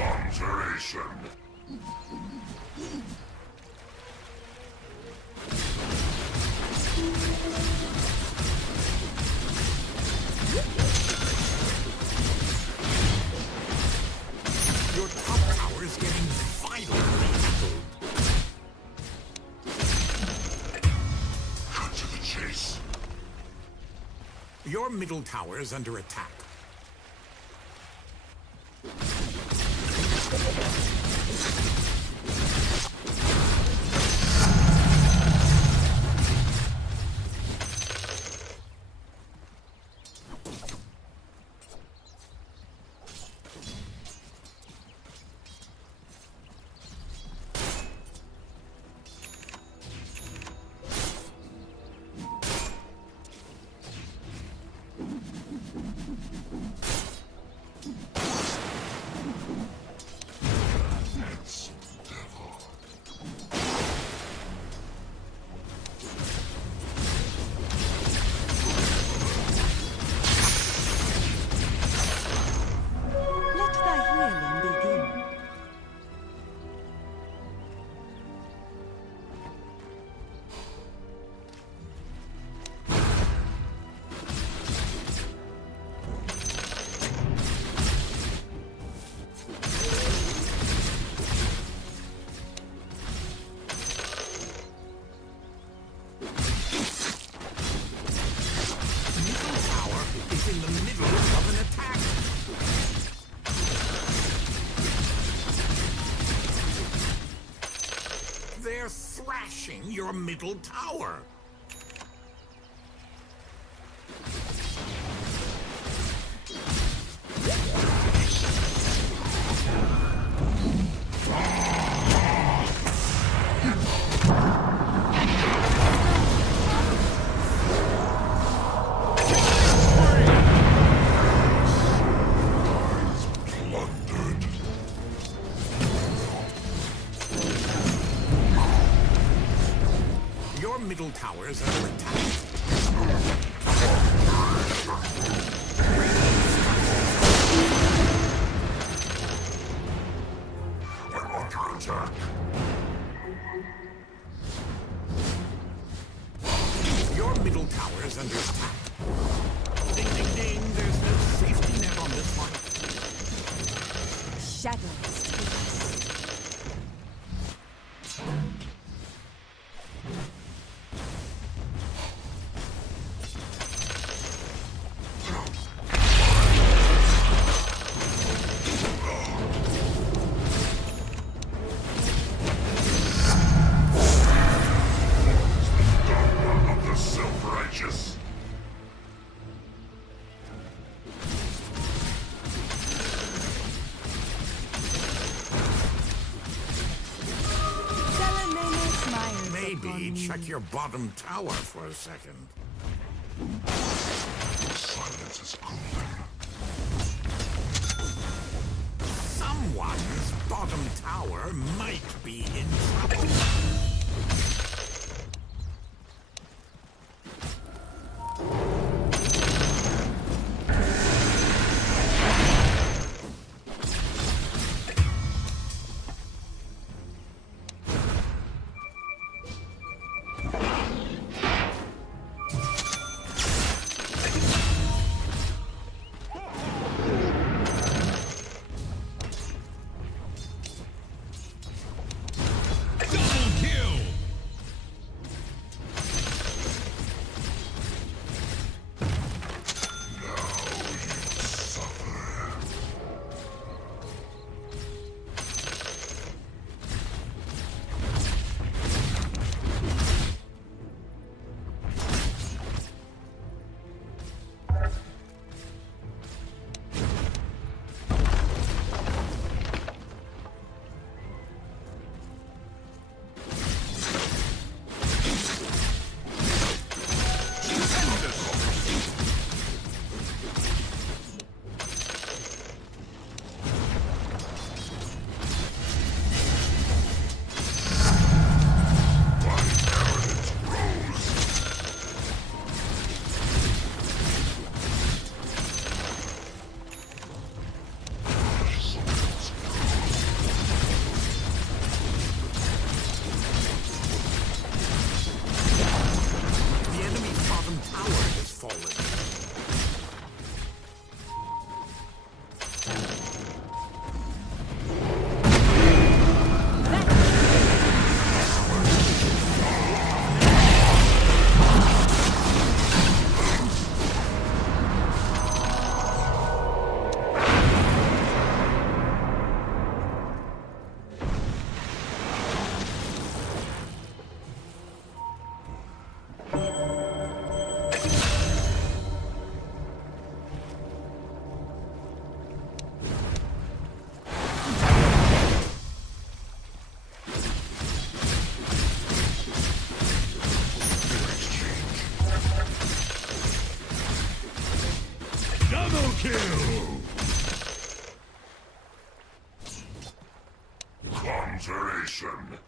Conjuration. Your top tower is getting violently tackled. Cut to the chase. Your middle tower is under attack. Let the healing begin. Middle tower is in the middle of an attack. They're thrashing your middle tower. Plundered. Your middle tower is under attack. I want under attack. Your middle tower is under attack. Ding, ding, ding. There's no safety net on this one. Shadows take us. Of the self-righteous. Maybe check your bottom tower for a second. Silence is golden. Someone's bottom tower might be in trouble. Conjuration.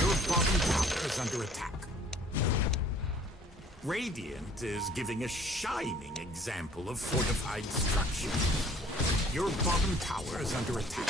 Your bottom tower is under attack. Radiant is giving a shining example of fortified structure. Your bottom tower is under attack.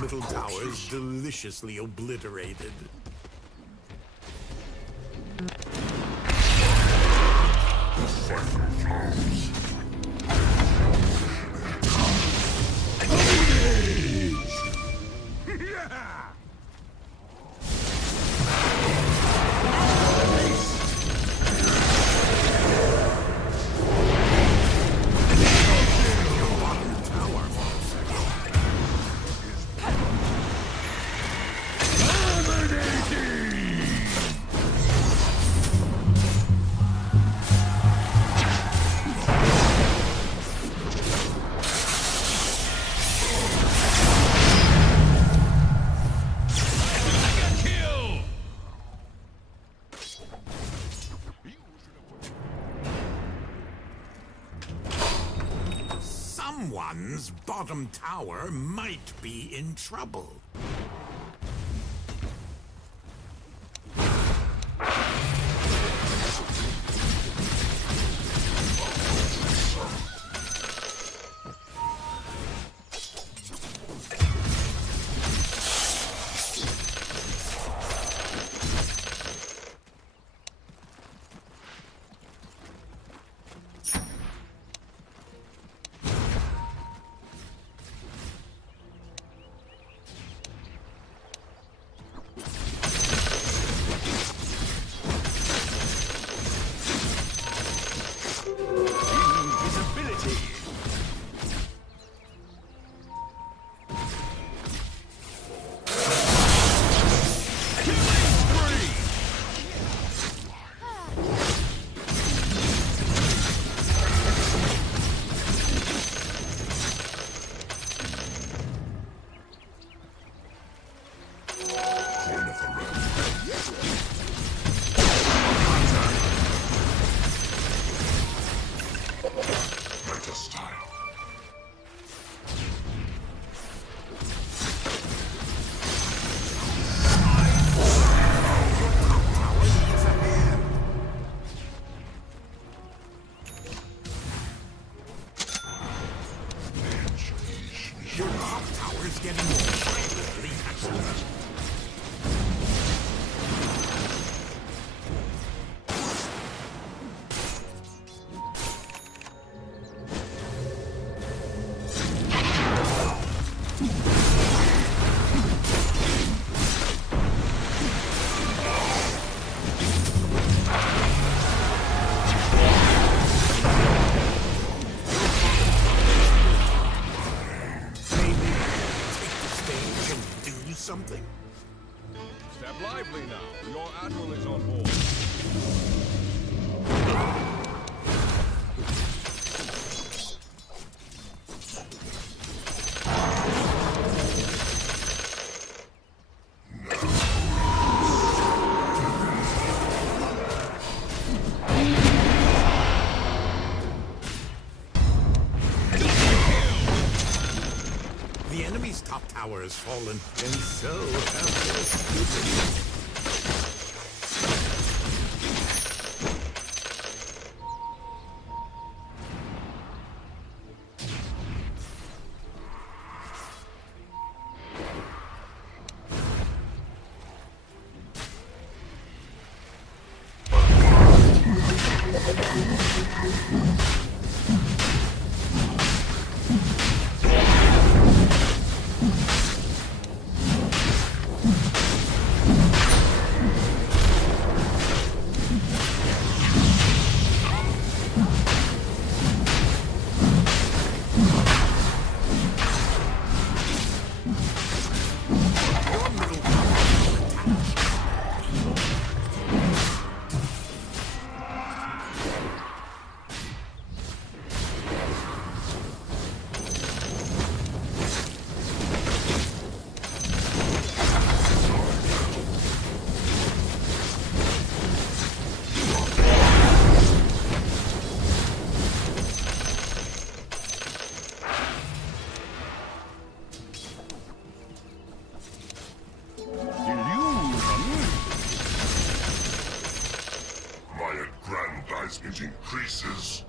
middle tower's deliciously obliterated. Someone's bottom tower might be in trouble. Your top tower's getting violently excellent. Something? Step lively now. Your admiral is on board. The enemy's top tower has fallen, and so have their stupidity. It increases.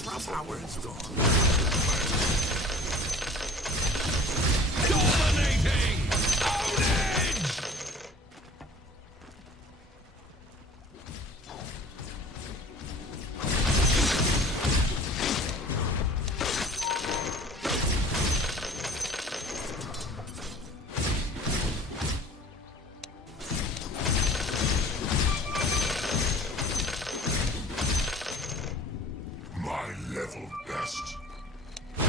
tower is gone. Dominating! Ownage! My level best. I'm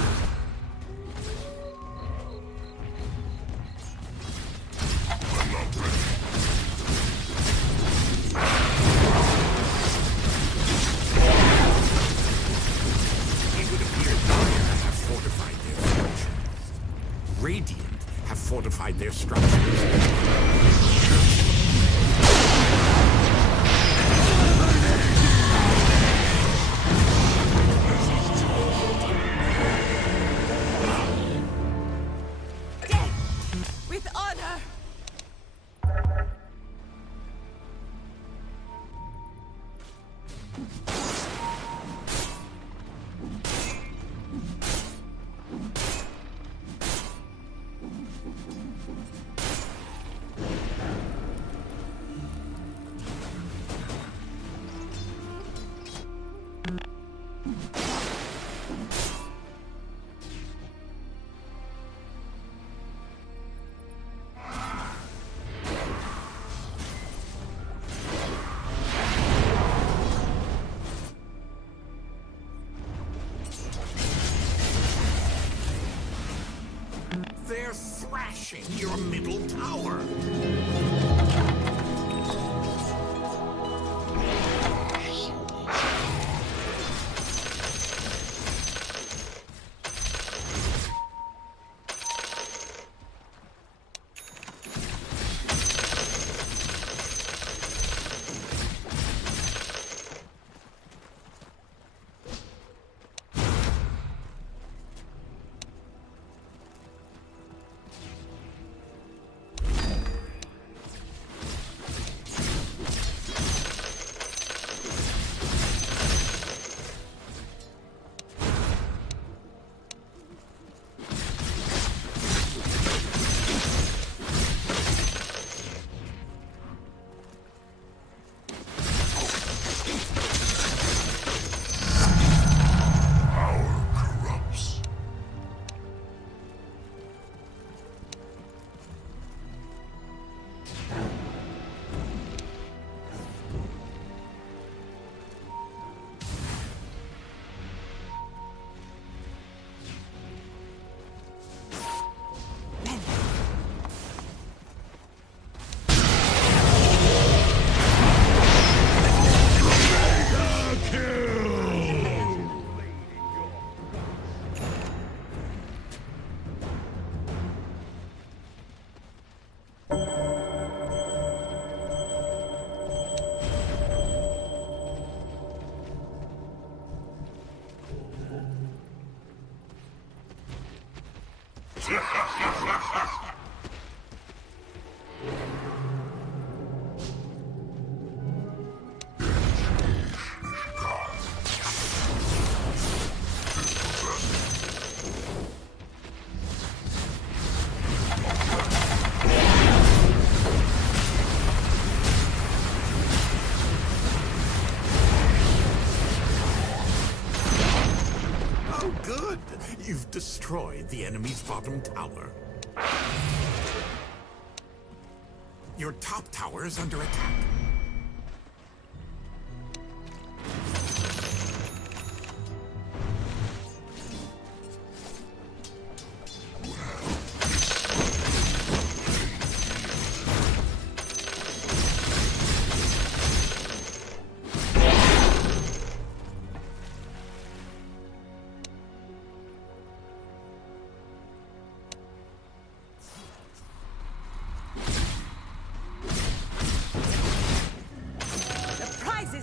not ready. It would appear Dire have fortified their structures. Radiant have fortified their structures. With honor! They're thrashing your middle tower. Good! You've destroyed the enemy's bottom tower. Your top tower is under attack.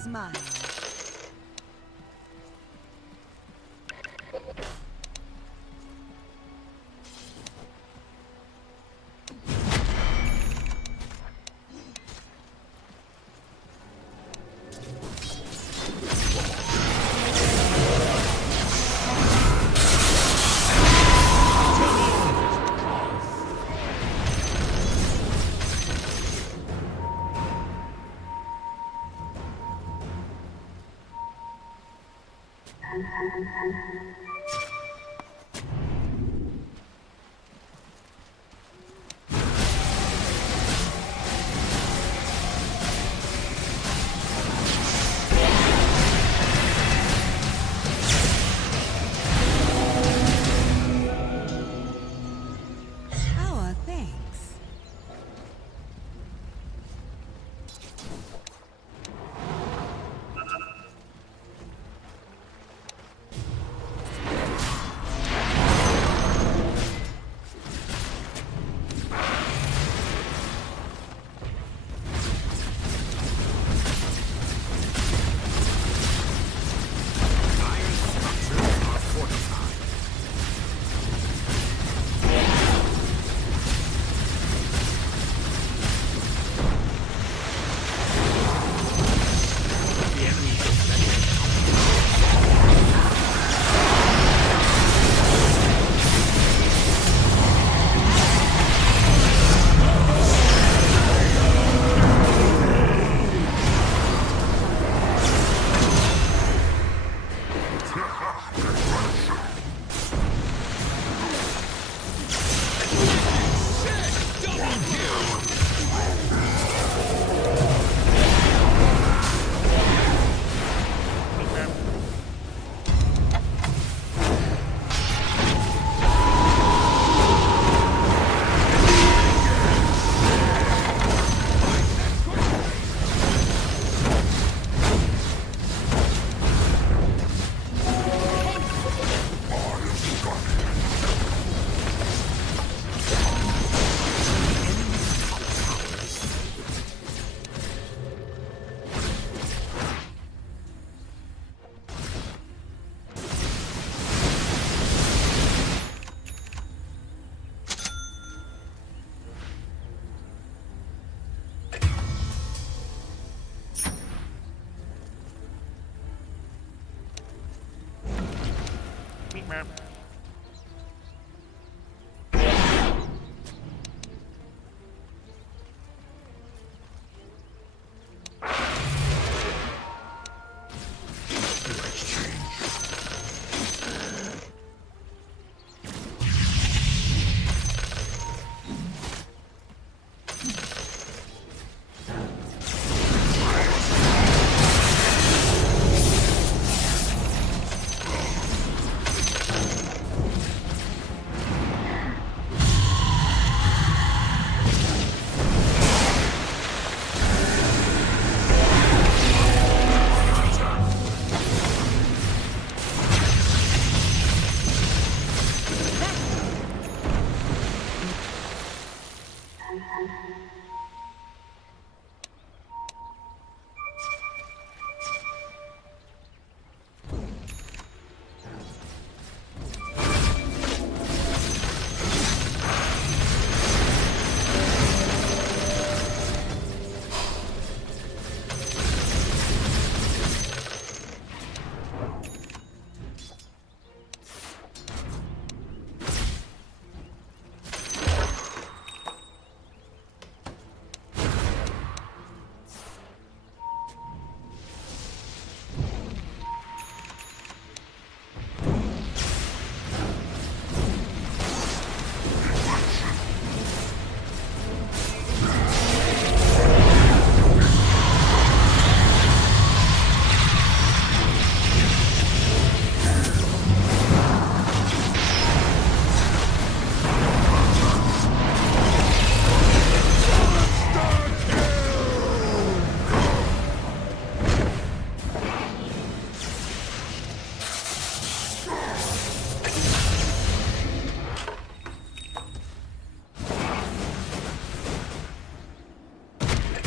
Mine. Our thanks. Dire structures are fortified. The enemy defenders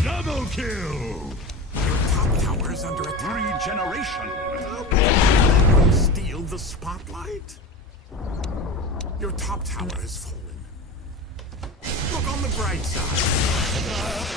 Double kill! Your top tower is under attack. Regeneration! Steal the spotlight? Your top tower has fallen. Look on the bright side.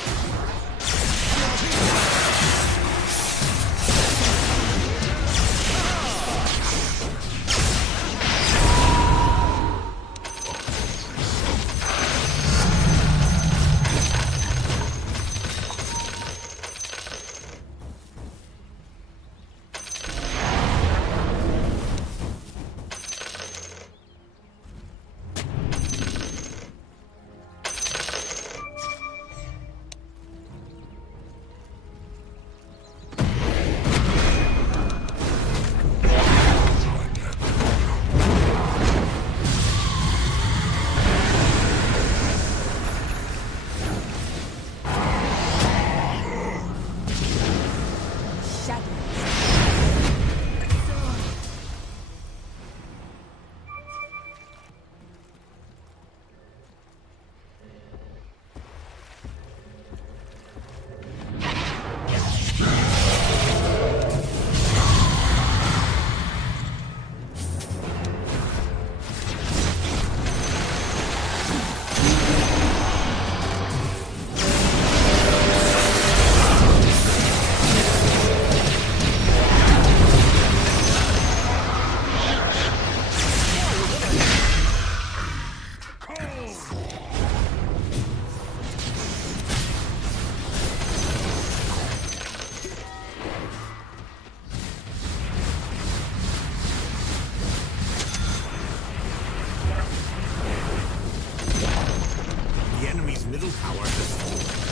The enemy's middle tower has fallen.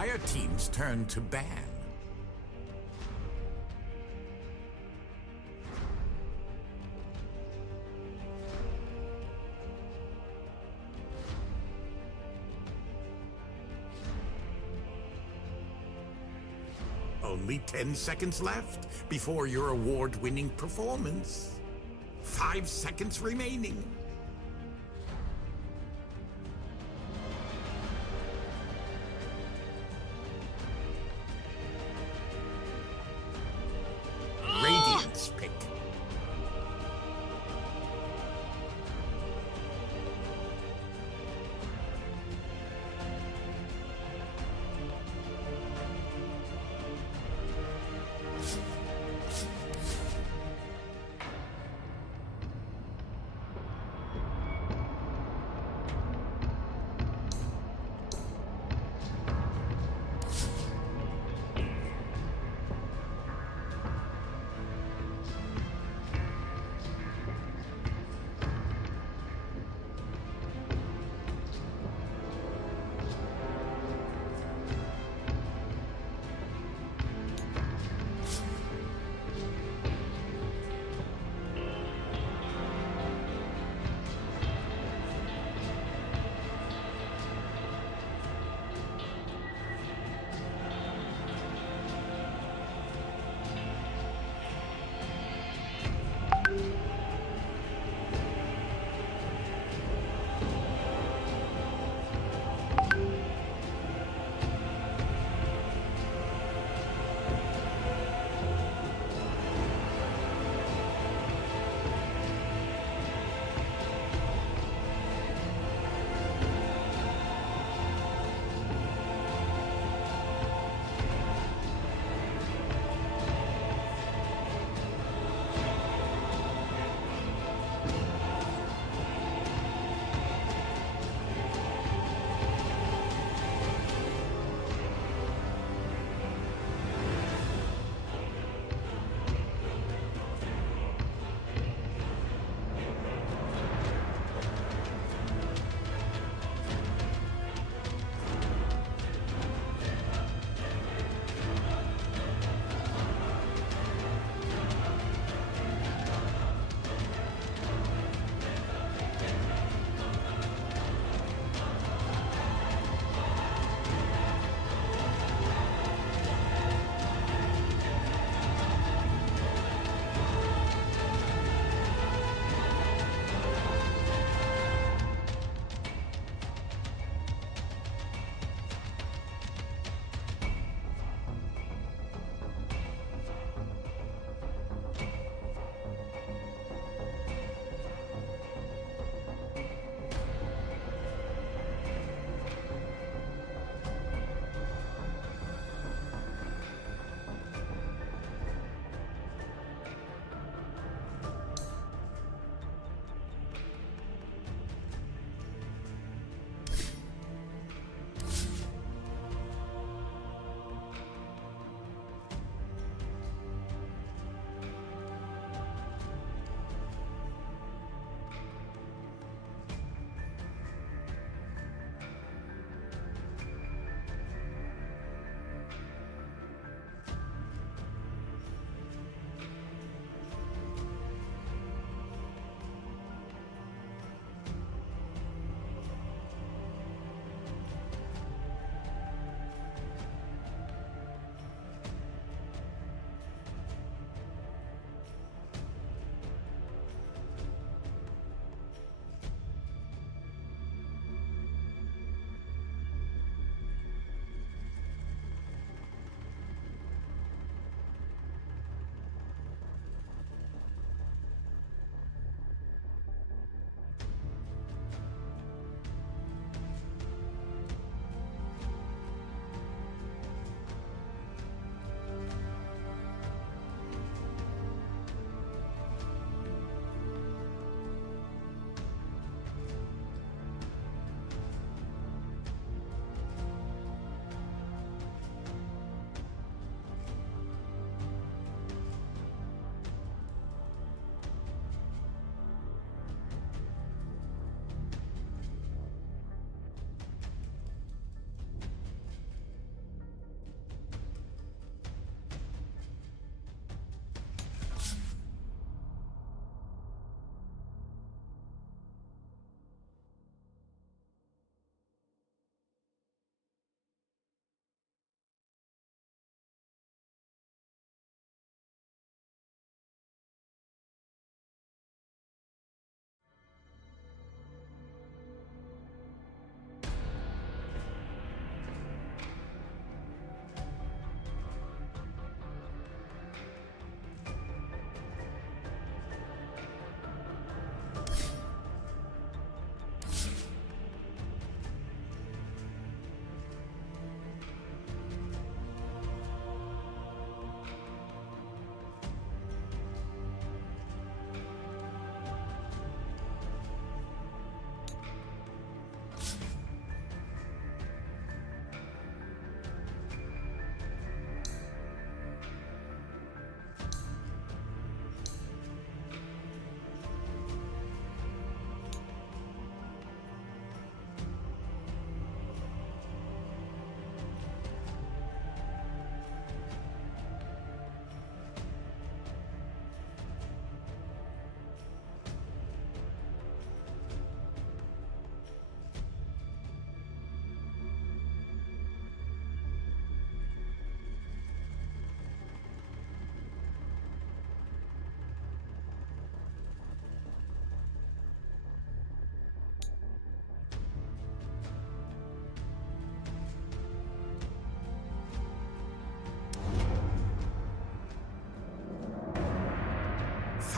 entire team's turn to ban. Only 10 seconds left before your award-winning performance. 5 seconds remaining. Radiant's pick.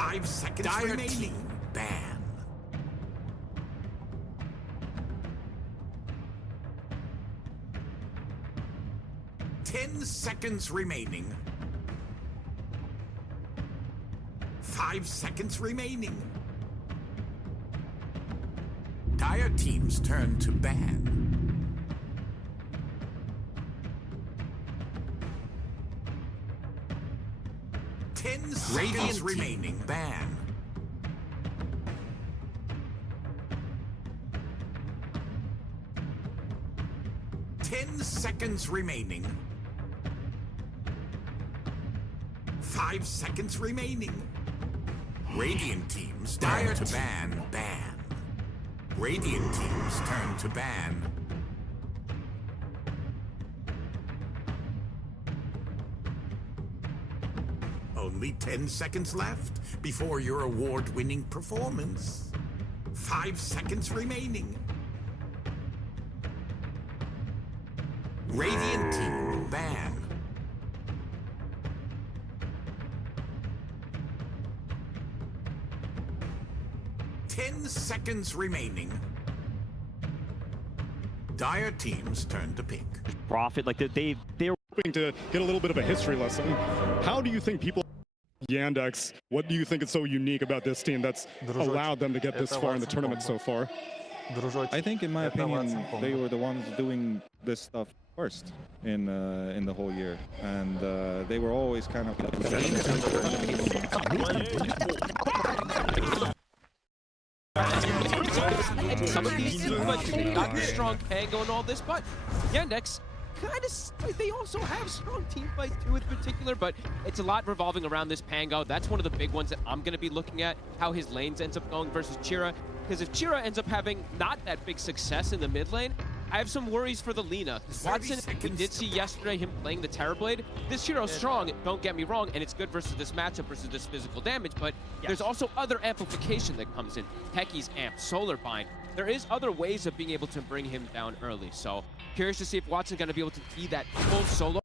5 seconds remaining. Ban. 10 seconds remaining. 5 seconds remaining. Dire team's turn to ban. 10 seconds remaining. Ban. 10 seconds remaining. 5 seconds remaining. Radiant teams dire to ban. Ban. Radiant teams turn to ban. Only 10 seconds left before your award-winning performance. 5 seconds remaining. Radiant team ban. 10 seconds remaining. Dire teams turn to pick. Profit, like they're hoping to get a little bit of a history lesson. How do you think people Yandex, what do you think is so unique about this team that's allowed them to get this far in the tournament so far? I think, in my opinion, they were the ones doing this stuff first in the whole year, and they were always kind of. Some of these teams like got the strong Pango and all this, but Yandex kind of, they also have strong team fight too in particular, but it's a lot revolving around this Pango. That's one of the big ones that I'm going to be looking at, how his lanes ends up going versus Chira, because if Chira ends up having not that big success in the mid lane, I have some worries for the Lina. Watson, we did see yesterday him playing the Terrorblade. This hero's strong, don't get me wrong, and it's good versus this matchup, versus this physical damage, but there's also other amplification that comes in. Techie's amp, Solar Bind. There is other ways of being able to bring him down early, so curious to see if Watson's going to be able to be that full solo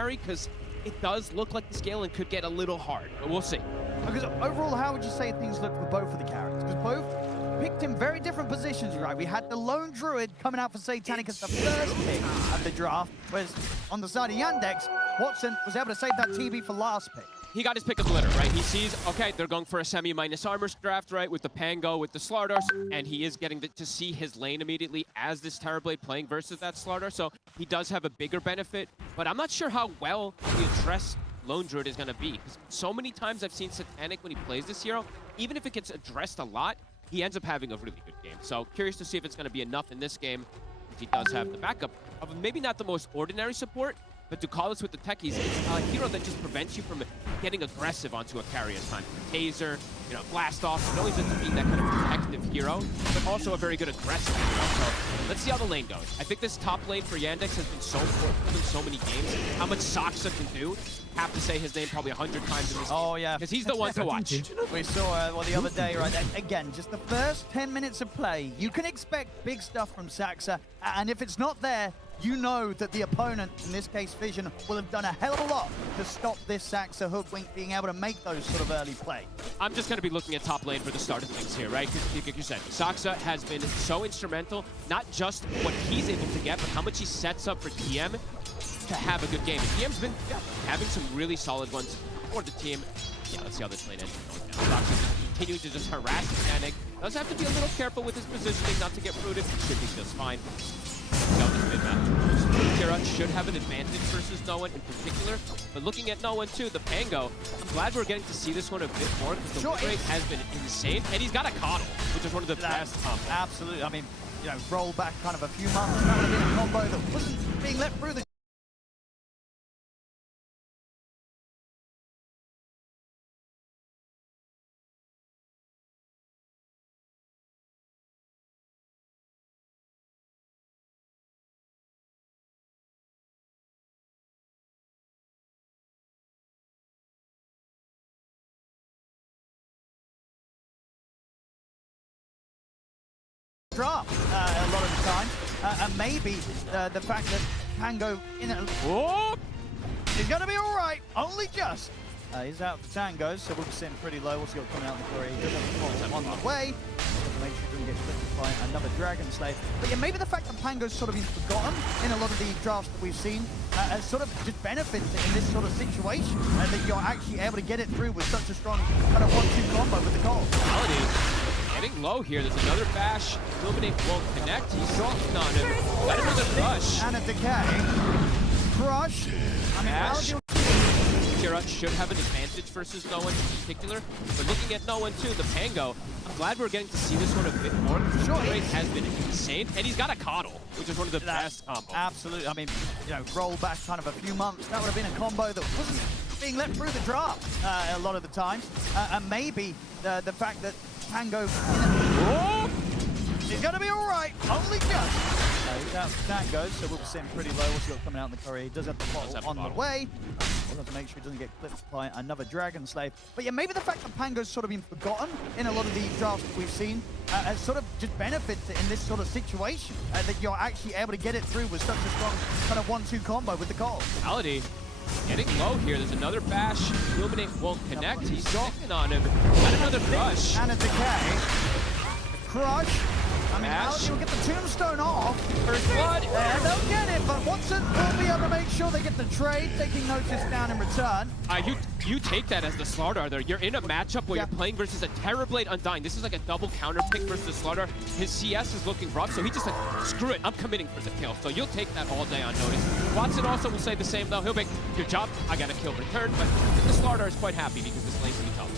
carry, because it does look like the scaling could get a little hard, but we'll see. Because overall, how would you say things look for both of the characters? Because both picked in very different positions, right? We had the lone druid coming out for Satanic as the first pick of the draft, whereas on the side of Yandex, Watson was able to save that TB for last pick. He got his pick of the litter, right? He sees, okay, they're going for a semi-minus armor draft, right, with the Pango, with the Slardar, and he is getting to see his lane immediately as this Terrorblade playing versus that Slardar, so he does have a bigger benefit, but I'm not sure how well the address Lone Druid is going to be, because so many times I've seen Satanic when he plays this hero, even if it gets addressed a lot, he ends up having a really good game. So curious to see if it's going to be enough in this game, because he does have the backup of maybe not the most ordinary support, but to call this with the techies, it's a hero that just prevents you from getting aggressive onto a carry at times. Taser, you know, blast off, it always ends up being that kind of protective hero, but also a very good aggressive hero. So let's see how the lane goes. I think this top lane for Yandex has been so important in so many games. How much Saksa can do. Have to say his name probably 100 times in this game. Oh, yeah. Because he's the one to watch. We saw, well, the other day, right? Again, just the first 10 minutes of play, you can expect big stuff from Saksa, and if it's not there, you know that the opponent, in this case Vision, will have done a hell of a lot to stop this Saksa hoodwink being able to make those sort of early plays. I'm just going to be looking at top lane for the start of things here, right? Because like you said, Saksa has been so instrumental, not just what he's able to get, but how much he sets up for TM to have a good game. And TM's been having some really solid ones for the team. Yeah, let's see how this lane ends going down. Saksa's continuing to just harass Satanic. Does have to be a little careful with his positioning, not to get rooted. Should be just fine. See how this mid-match goes. Kira should have an advantage versus No One in particular, but looking at No One too, the Pango, I'm glad we're getting to see this one a bit more because the win rate has been insane, and he's got a coddle, which is one of the best combos. Absolutely. I mean, you know, roll back kind of a few months, that would have been a combo that wasn't being let through the drop a lot of the time, and maybe the fact that Tango in a... Oh! He's going to be all right, only just. He's out for Tangos, so we'll be sitting pretty low. We'll see what's coming out in the flurry. He does have on the way. Make sure he doesn't get clipped by another Dragon Slave. But yeah, maybe the fact that Pango's sort of been forgotten in a lot of the drafts that we've seen has sort of just benefits in this sort of situation, that you're actually able to get it through with such a strong kind of 1-2 combo with the call. Getting low here. There's another bash. Illuminate won't connect. He's shot on him. Got another crush. And a decay. Crush. I mean, Kira should have an advantage versus No One in particular, but looking at No One too, the Pango, I'm glad we're getting to see this one a bit more. The rate has been insane, and he's got a coddle, which is one of the best combos. Absolutely. I mean, you know, roll back kind of a few months, that would have been a combo that wasn't being let through the draft a lot of the times, and maybe the fact that Tango he's going to be all right, only just. He's out for Tango, so we'll be sitting pretty low. We'll see what's coming out in the courier. He does have the bottle on the way. We'll have to make sure he doesn't get clipped by another Dragon Slave. But yeah, maybe the fact that Pango's sort of been forgotten in a lot of the drafts that we've seen has sort of just benefits in this sort of situation, that you're actually able to get it through with such a strong kind of 1-2 combo with the call. Reality. Getting low here. There's another bash. Illuminate won't connect. He's sticking on him. Got another crush. And a decay. Crush. I mean, Reality will get the tombstone off. First blood. And they'll get it, but Watson will be able to make sure they get the trade, taking notice down in return. You take that as the Slardar there. You're in a matchup where you're playing versus a Terrorblade Undying. This is like a double counter pick versus Slardar. His CS is looking rough, so he just like, screw it, I'm committing for the kill. So you'll take that all day on notice. Watson also will say the same though. He'll make, good job, I got a kill return, but the Slardar is quite happy because this lane's really tough.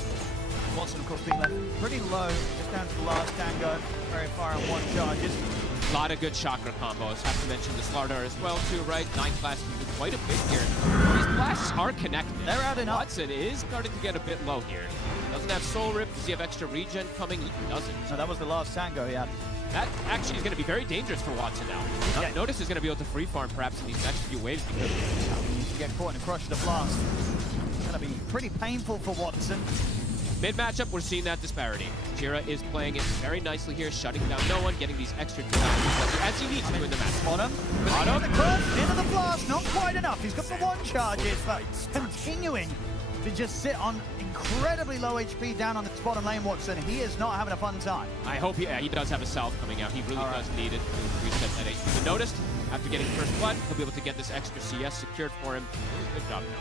Watson, of course, being left pretty low, just down to the last Tango, very far on 1 charges. A lot of good chakra combos. Have to mention the Slardar as well, too, right? 9 class can do quite a bit here. These blasts are connected. They're out enough. Watson is starting to get a bit low here. Doesn't have Soul Rip. Does he have extra regen coming? He doesn't. No, that was the last Tango he had. That actually is going to be very dangerous for Watson now. Notice is going to be able to free farm perhaps in these next few waves because you can get caught in a crush of the blast. It's going to be pretty painful for Watson. Mid matchup, we're seeing that disparity. Jira is playing it very nicely here, shutting down no one, getting these extra denials as he needs to in the match. Bottom. Bottom. The cross, into the blast, not quite enough. He's got the one charges, but continuing to just sit on incredibly low HP down on the bottom lane, Watson. He is not having a fun time. I hope he does have a salve coming out. He really does need it to reset that HP. But noticed, after getting first blood, he'll be able to get this extra CS secured for him. Good job now.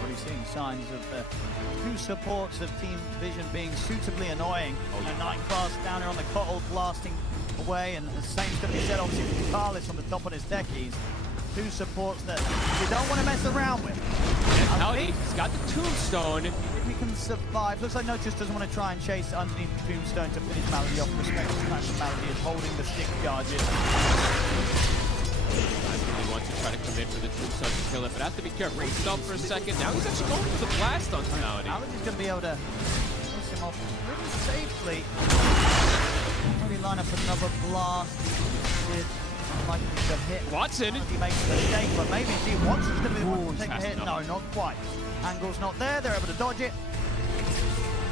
Already seeing signs of the two supports of Team Vision being suitably annoying. A 9-class down here on the Cottle blasting away, and the same's going to be said obviously with Carlos on the top on his techies. Two supports that you don't want to mess around with. He's got the tombstone. If he can survive, looks like Notice doesn't want to try and chase underneath the tombstone to finish Malady off. Respect the fact that Malady is holding the stick charges. I really want to try to commit for the tombstone to kill it, but have to be careful. He's stopped for a second. Now he's actually going for the blast on Malady. Malady's going to be able to piss him off really safely. Maybe line up another blast. Like the hit. Watson. He makes a mistake, but maybe indeed Watson's going to be the one to take a hit. No, not quite. Angle's not there. They're able to dodge it.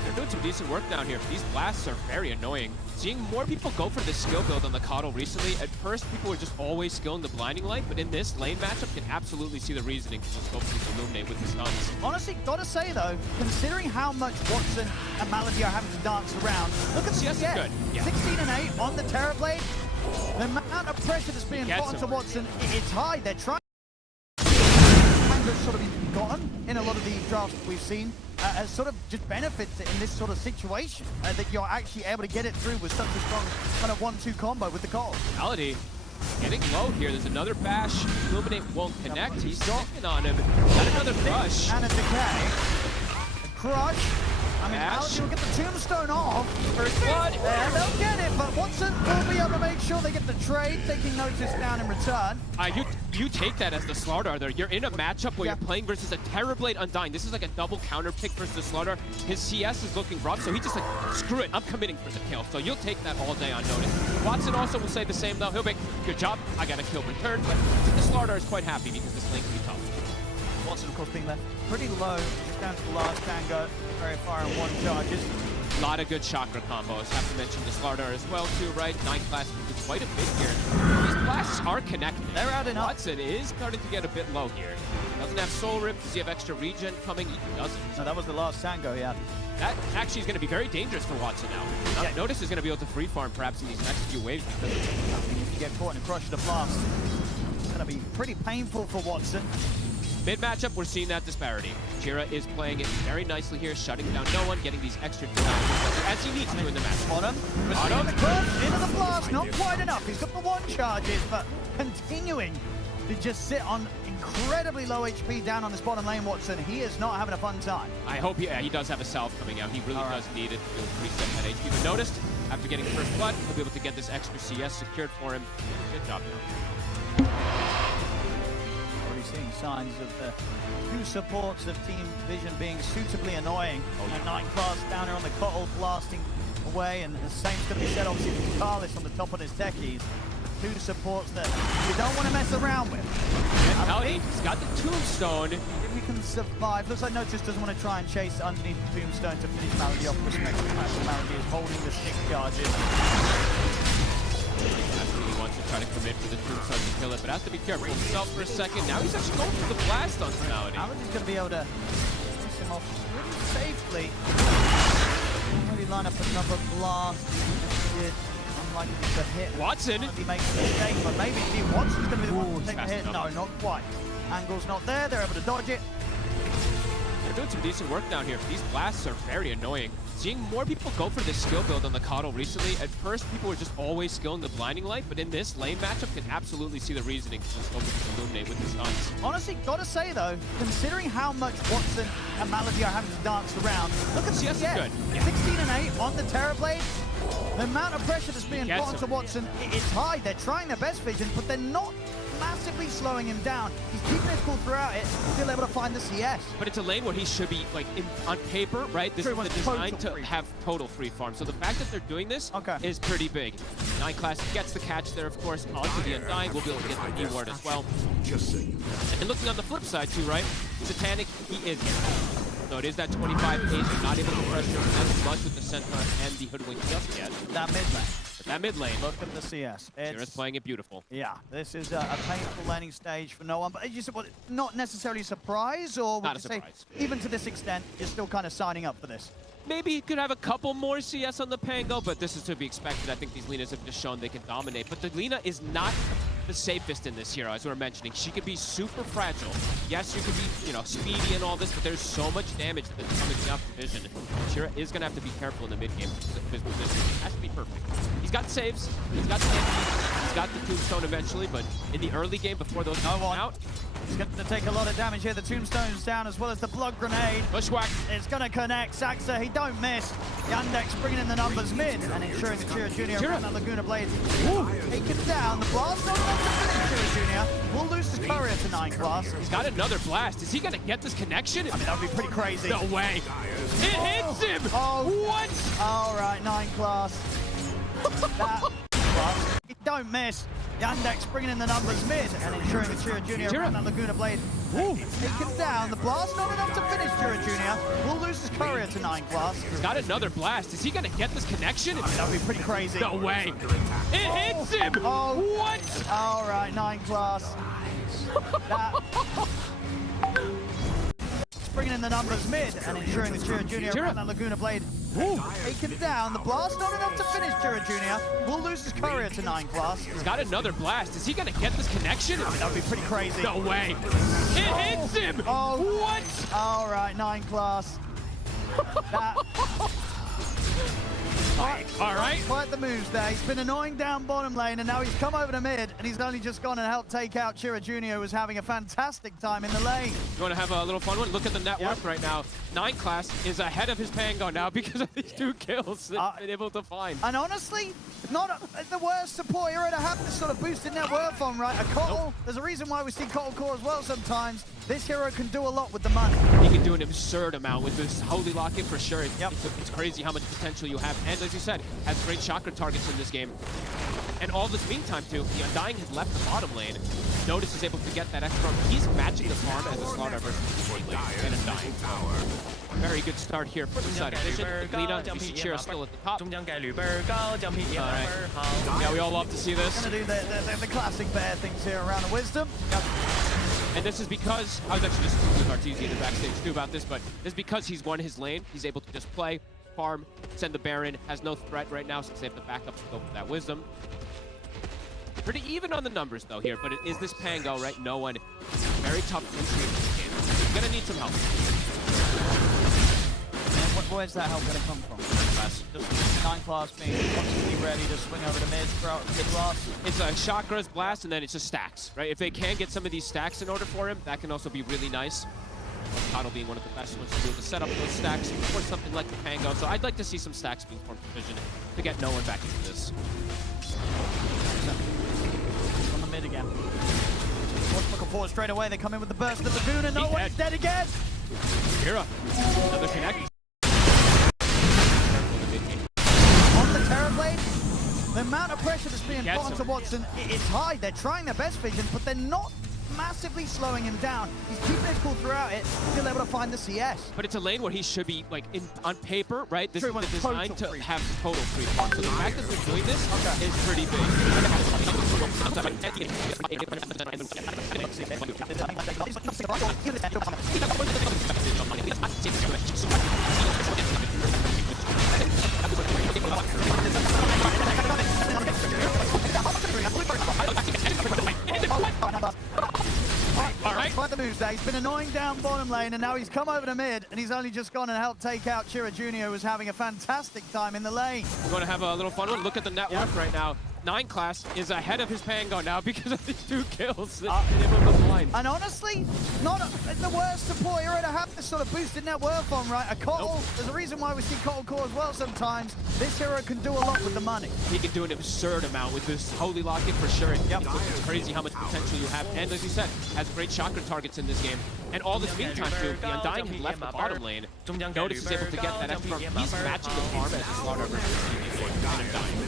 They're doing some decent work down here. These blasts are very annoying. Seeing more people go for the skill build on the Cottle recently, at first people were just always skilling the blinding light, but in this lane matchup, can absolutely see the reasoning to just go for this illuminate with the stuns. Honestly, gotta say though, considering how much Watson and Malady are having to dance around, look at the CS. Good. Yeah. 16 and 8 on the Terrorblade. The amount of pressure that's being put onto Watson, it's high. They're trying to sort of been forgotten in a lot of the drafts that we've seen as sort of just benefits in this sort of situation that you're actually able to get it through with such a strong kind of 1-2 combo with the call. Malady getting low here. There's another bash. Illuminate won't connect. He's sticking on him. Got another crush. And a decay. A crush. I mean, Malady will get the tombstone off. First blood. There, they'll get it, but Watson will be able to make sure they get the trade, taking Notice down in return. You take that as the Slardar there. You're in a matchup where you're playing versus a Terrorblade Undying. This is like a double counter pick versus the Slardar. His CS is looking rough, so he just like, screw it, I'm committing for the kill. So you'll take that all day on Notice. Watson also will say the same though. He'll be, good job, I got a kill return, but the Slardar is quite happy because this lane can be tough. Watson, of course, being left pretty low, just down to the last tango, very far on 1 charges. A lot of good chakra combos. Have to mention the Slardar as well, too, right? 9 class can do quite a bit here. These blasts are connected. They're out enough. Watson is starting to get a bit low here. Doesn't have Soul Rip. Does he have extra regen coming? He doesn't. No, that was the last tango, yeah. That actually is going to be very dangerous for Watson now. Yeah. Notice is going to be able to free farm perhaps in these next few waves. Because if you get caught in a crush of the blast, it's going to be pretty painful for Watson. Mid matchup, we're seeing that disparity. Jira is playing it very nicely here, shutting down no one, getting these extra denials as he needs to in the match. Bottom. The cross, into the blast, not quite enough. He's got the 1 charges, but continuing to just sit on incredibly low HP down on this bottom lane, Watson. He is not having a fun time. I hope he does have a salve coming out. He really does need it to reset that HP. But noticed, after getting first blood, he'll be able to get this extra CS secured for him. Good job now. Seeing signs of the two supports of Team Vision being suitably annoying. A 9-class down here on the Cottle blasting away, and the same's going to be said obviously with Carlos on the top on his techies. Two supports that you don't want to mess around with. He's got the tombstone. If he can survive, looks like Notice doesn't want to try and chase underneath the tombstone to finish Malady off. Respect the fact that Malady is holding the stick charges. He wants to try to commit for the tombstone to kill it, but has to be careful himself for a second. Now he's actually going for the blast on Malady. Malady's going to be able to piss him off really safely. Maybe line up another blast. Unlikely to hit. Watson. He makes a mistake, but maybe indeed Watson's going to be the one to take a hit. No, not quite. Angle's not there. They're able to dodge it. They're doing some decent work down here. These blasts are very annoying. Seeing more people go for this skill build on the Cottle recently, at first people were just always skilling the blinding light, but in this lane matchup can absolutely see the reasoning to just go for this illuminate with the stuns. Honestly, gotta say though, considering how much Watson and Malady are having to dance around, look at the CS. Good. Yeah. 16 and 8 on the Terrorblade. The amount of pressure that's being put onto Watson, it's high. They're trying their best, Vision, but they're not massively slowing him down. He's keeping his cool throughout it, still able to find the CS. But it's a lane where he should be, like, on paper, right? This is the design to have total free farm. So the fact that they're doing this is pretty big. 9 class gets the catch there, of course, onto the Undying. We'll be able to get the E-ward as well. And looking on the flip side, too, right? Satanic, he is getting. So it is that 25 pace, not able to pressure as much with the Centaur and the Hoodwink just yet. That mid lane. That mid lane. Look at the CS. Xera's playing it beautiful. Yeah, this is a painful landing stage for no one, but as you said, well, not necessarily a surprise, or would you say, even to this extent, you're still kind of signing up for this? Maybe you could have a couple more CS on the Pango, but this is to be expected. I think these Linas have just shown they can dominate. But the Lina is not the safest in this hero, as we were mentioning. She could be super fragile. Yes, you could be, you know, speedy and all this, but there's so much damage that's coming off the vision. Shira is going to have to be careful in the mid game. His position has to be perfect. He's got saves. He's got the he's got the tombstone eventually, but in the early game before those come out, he's going to take a lot of damage here. The tombstone's down as well as the blood grenade. Bushwhack. It's going to connect. Saxa, he don't miss. Yandex bringing in the numbers mid and ensuring that Chira Jr. around that Laguna Blade. Taken down. The blast not enough to finish Chira Jr. Will lose his courier to 9 class. He's got another blast. Is he going to get this connection? I mean, that would be pretty crazy. No way. It hits him. Oh, what? All right, 9 class. That blast. He don't miss. Yandex bringing in the numbers mid and ensuring that Chira Jr. around that Laguna Blade. Taken down. The blast not enough to finish Chira Jr. Will lose his courier to 9 class. He's got another blast. Is he going to get this connection? I mean, that would be pretty crazy. No way. It hits him. Oh, what? All right, 9 class. That bringing in the numbers mid and ensuring that Chira Jr. around that Laguna Blade. Taken down. The blast not enough to finish Chira Jr. Will lose his courier to 9 class. He's got another blast. Is he going to get this connection? I mean, that would be pretty crazy. No way. It hits him. Oh, what? All right, 9 class. That all right. Quite the moves there. He's been annoying down bottom lane, and now he's come over to mid, and he's only just gone and helped take out Chira Jr., who was having a fantastic time in the lane. You want to have a little fun one? Look at the net worth right now. 9 class is ahead of his Pango now because of these 2 kills that he's been able to find. And honestly, not the worst support hero to have this sort of boosted net worth on, right? A Kotl, there's a reason why we see Kotl core as well sometimes. This hero can do a lot with the money. He can do an absurd amount with this Holy Lock-in for sure. It's crazy how much potential you have. And as you said, has great chakra targets in this game. And all this meantime, too, the Undying has left the bottom lane. Notice is able to get that extra. He's matching the farm as a Slaughter versus and Undying. Very good start here for the side of Vision. Lina, you see Chira still at the top. Alright. Yeah, we all love to see this. Gonna do the classic bear things here around the Wisdom. And this is because, I was actually just with Arteezy in the backstage too about this, but this is because he's won his lane. He's able to just play, farm, send the Baron, has no threat right now since they have the backup to go for that Wisdom. Pretty even on the numbers though here, but it is this Pango, right? No one. Very tough entry in this game. He's gonna need some help. And where's that help gonna come from? Just 9 class being constantly ready to swing over the mid throughout mid class. It's a Chakra's blast and then it's just stacks, right? If they can get some of these stacks in order for him, that can also be really nice. Kotl being one of the best ones to do to set up those stacks for something like the Pango. So I'd like to see some stacks being formed for Vision to get no one back into this. On the mid again. Looking forward straight away. They come in with the burst of the Laguna. No one's dead again. Kira, another connect. On the Terrorblade, the amount of pressure that's being put onto Watson is high. They're trying their best, Vision, but they're not massively slowing him down. He's keeping his cool throughout it, still able to find the CS. But it's a lane where he should be, like, on paper, right? This is designed to have total free farm. So the fact that they're doing this is pretty big. Alright, quite the moves there. He's been annoying down bottom lane, and now he's come over to mid, and he's only just gone and helped take out Chira Jr., who was having a fantastic time in the lane. We're going to have a little fun one. Look at the net worth right now. 9 class is ahead of his Pango now because of these 2 kills that he's able to fine. And honestly, not the worst support hero to have this sort of boosted net worth on, right? A Cottle, there's a reason why we see Cottle core as well sometimes. This hero can do a lot with the money. He can do an absurd amount with this Holy Locket for sure. Yep. It's crazy how much potential you have. And as you said, has great chakra targets in this game. And all this meantime, too, the Undying had left the bottom lane. Notice is able to get that extra. He's matching the farm as a slaughter versus Undying.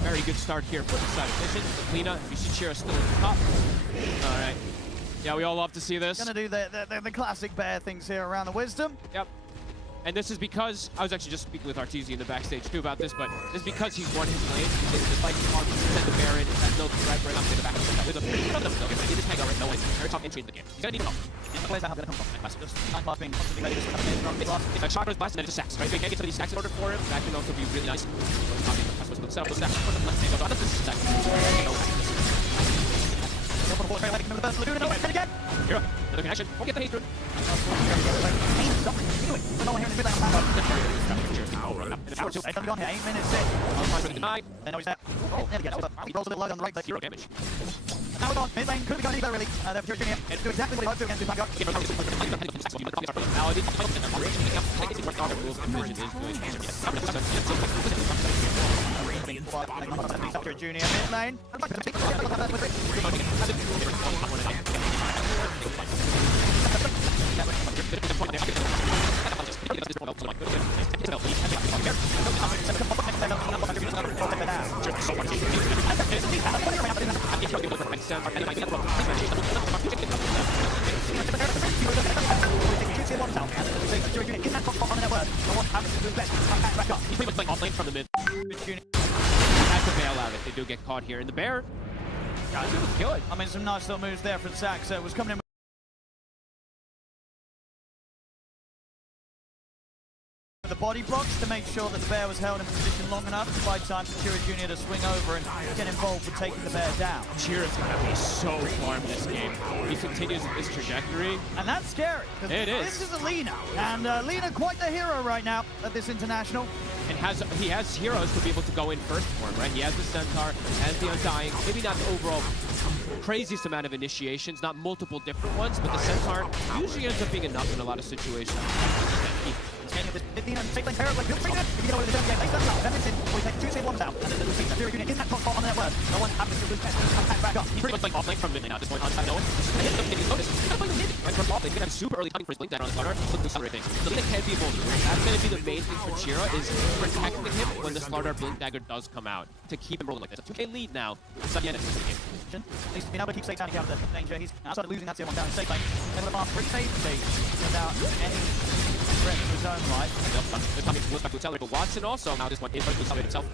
Very good start here for the side of Vision. Lina, Yushishira still at the top. All right. Yeah, we all love to see this. Gonna do the classic bear things here around the Wisdom. Yep. And this is because, I was actually just speaking with Arteezy in the backstage too about this, but this is because he's won his lane. He's just like hard to send the Baron, that no right up to the back of the Wisdom. He just hang out right now. Very tough entry in the game. He's gonna need help. Where's that help gonna come from? Just time pass being constantly ready to come in from the blast. It's like Chakra's blast and then it's a sacks, right? If we can't get some of these stacks in order for him, that can also be really nice. Set up those stacks. Hero, another connection. Won't get the hate through. Zero damage. Now we're gone. Mid lane could be going either really. They're Fury Junior. Do exactly what he hoped to against Backup. Fury Junior mid lane. He's pretty much like off lane from the mid. Has to bail out if they do get caught here. And the bear, guys, it was good. I mean, some nice little moves there from Zack. So it was coming in the body blocks to make sure that the bear was held in position long enough to buy time for Chira Jr. to swing over and get involved with taking the bear down. Chira's gonna be so farmed this game. He continues with this trajectory. And that's scary. It is. This is a Lina. And Lina quite the hero right now at this international. And he has heroes to be able to go in first for him, right? He has the Centaur, has the Undying. Maybe not the overall craziest amount of initiations, not multiple different ones, but the Centaur usually ends up being enough in a lot of situations. He's pretty much like off lane from mid lane at this point. On side, no one. Right from off lane, you can have super early timing for his blink down on his slaughter. Look at the accelerate things. The Lina can't be able to do. That's going to be the main thing for Chira is protecting him when the slaughter blink dagger does come out to keep him rolling like this. A 2K lead now. It's not yet in this game. At least being able to keep Satan out of the danger. He's outside of losing that 0-1 down in safe lane. Able to pass 3 safe stages without any threat to his own life. The coming goes back to accelerate, but Watson also now this one is going to accelerate himself.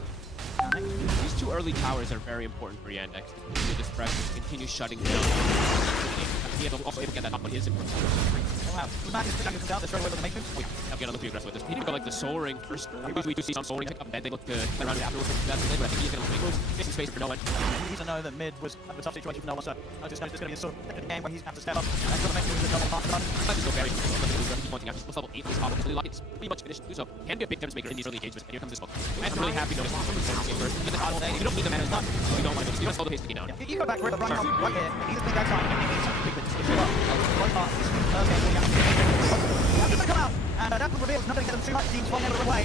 These 2 early towers are very important for Yandex. To this press, continue shutting down. He is also able to get that top on his important. Wow. Matt is pushing down the straight away with the make moves. I'm getting a little too aggressive with this. He didn't go like the soul ring first. We do see some soul ring pick up, and they look to play around afterwards. That's the thing, but I think he's going to make moves. Missing space for no one. He needs to know that mid was a tough situation for no one, so I just know it's going to be a sort of game where he's going to have to step up and sort of make moves a double pass. Let's just go very he's wanting out. He's level 8 this problem. It's pretty much finished to do so. Can be a big difference maker in these early engagements. And here comes this book. I'm really happy to notice first. Get the bottle thing. You don't need the mana. It's not. You don't want to. You don't slow the pace to get down. You go back right here. He's big that time. He's big with this. After they come out, and that will reveal nothing to them too much. Teams falling out of the way.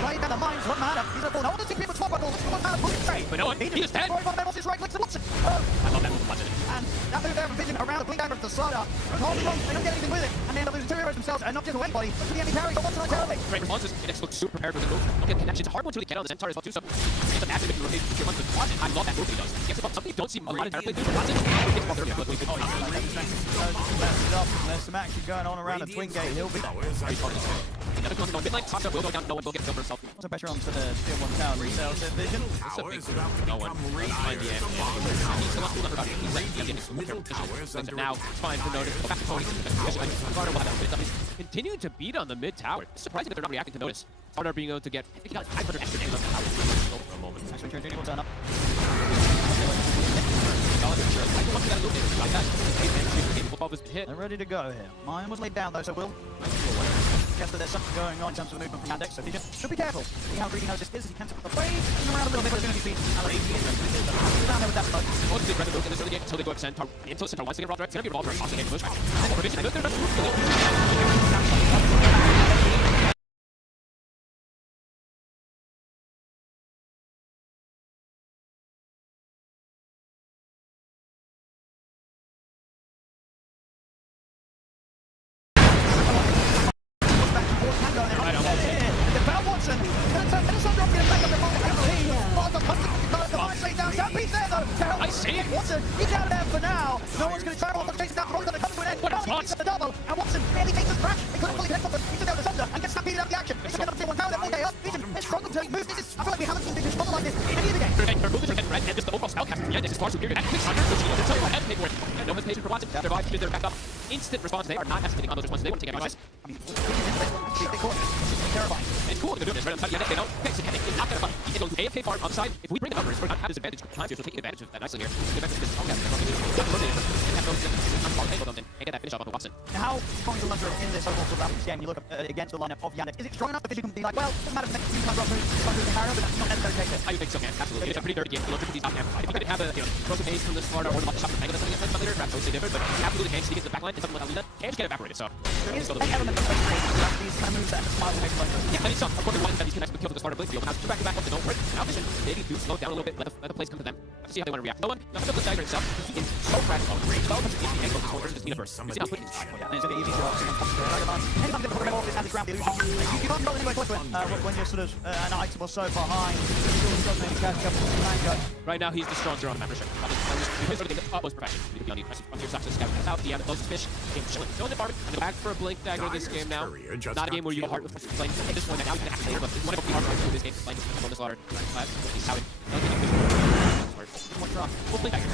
Right down the mines, what matter? He's a fool. I want to see people swap battles. What matter? But no one. He just dead. Right clicks and Watson. I love that move, Watson. And that move there from Vision around the blink dagger of the slaughter. Holding on, they don't get anything with it. And they end up losing 2 heroes themselves, and not just anybody, but to the enemy parry. But Watson on terribly. Great responses. Index looks super prepared for the move. Don't get connection. It's a hard one to really get on the Centaur as well, too. So it's a massive if you rotate your ones with Watson. I love that move he does. He gets something you don't see a lot of terribly do. Watson gets ball there. There's some action going on around the Twin Gate. He'll be another one on mid lane. Top will go down. No one will get killed for himself. Some pressure onto the tier 1 tower resale Vision. It's a big no one. Find the end. He's now it's fine for Notice. Back to Tony. Carter will have that. Continue to beat on the mid tower. It's surprising that they're not reacting to Notice. Carter being able to get, I think he got 500 extra damage on the tower for a moment. Actually, Junior will turn up. They're ready to go here. Mine was laid down though, so we'll. suggests that there's something going on in terms of the movement from Yandex, so should be careful. See how greedy knows this is. He can take the blade, come around a little bit, but as soon as he sees Alex, he is down there with that blood. What's the aggressive move in this early game until they go extend into center once they get rolled direct? It's gonna be rolled direct, awesome game push. And provision, and I see it. Watson, he's out of there for now. No one's going to try to chase down the road. Going to come to an end. What a he's the double. And Watson barely takes his crash. He couldn't fully connect up. He's down the thunder and gets stampeded out of the action. He's going to one down there all day up. He's struggled to move. I feel like we haven't seen this struggle like this in any of the games. Her movements are getting red, and just the overall spell cast. Yeah, this is far superior. And 600, so she knows until you have paid for it. And no hesitation for Watson. After Vibe, they're back up. Instant response. They are not hesitating on those responses. They want to take advantage. I mean, they caught it. It's terrifying. It's cool. They're doing this right outside. Yeah, they know. Okay, so it's not going to fight. He's going to AFK farm on the side. If we bring the numbers, we're going to have this advantage time here, so taking advantage of that nicely here. Get back to this. Okay, and get that finish up on Watson. Now, how strong is the Lunter in this overall sort of this game? You look up against the lineup of Yandex. Is it strong enough that you can be like, well, doesn't matter if the next few times rough moves, but that's not necessarily the case. I think so, man. Absolutely. It's a pretty dirty game. The Lunter is not amplified. If you could have a frozen base from the Sparta or the shot from Tango, that's something that's later, perhaps totally different, but you absolutely can sneak into the backline and something like Alina can just get evaporated, so. There is an element of these kind of moves that smile makes Lunter. Yeah, I mean, some, of course, one that these connects with kills with the Sparta Blade field, but now back-to-back ones that don't work. Now vision, maybe do slow down a little bit, let the plays come to them. Let's see how they want to react. No one, not the dagger itself. He is so fragile. So much of the angle of this whole just universe. You see how quick it's and it's going to be easy to obviously anytime you get the program off this anti-ground illusion, you can't go anywhere close to it when you're sort of an item or so behind. Right now, he's the stronger on the map for sure. Here's everything the utmost perfection. You can be on your side to scout this out. The closest fish. Game chilling. Go in the farm. And back for a blink dagger this game now. Not a game where you go hard with playing at this point. Now you can actually later, but you want to go hard through this game. Playing on the slaughter. He's touting. One drop. Full blink dagger.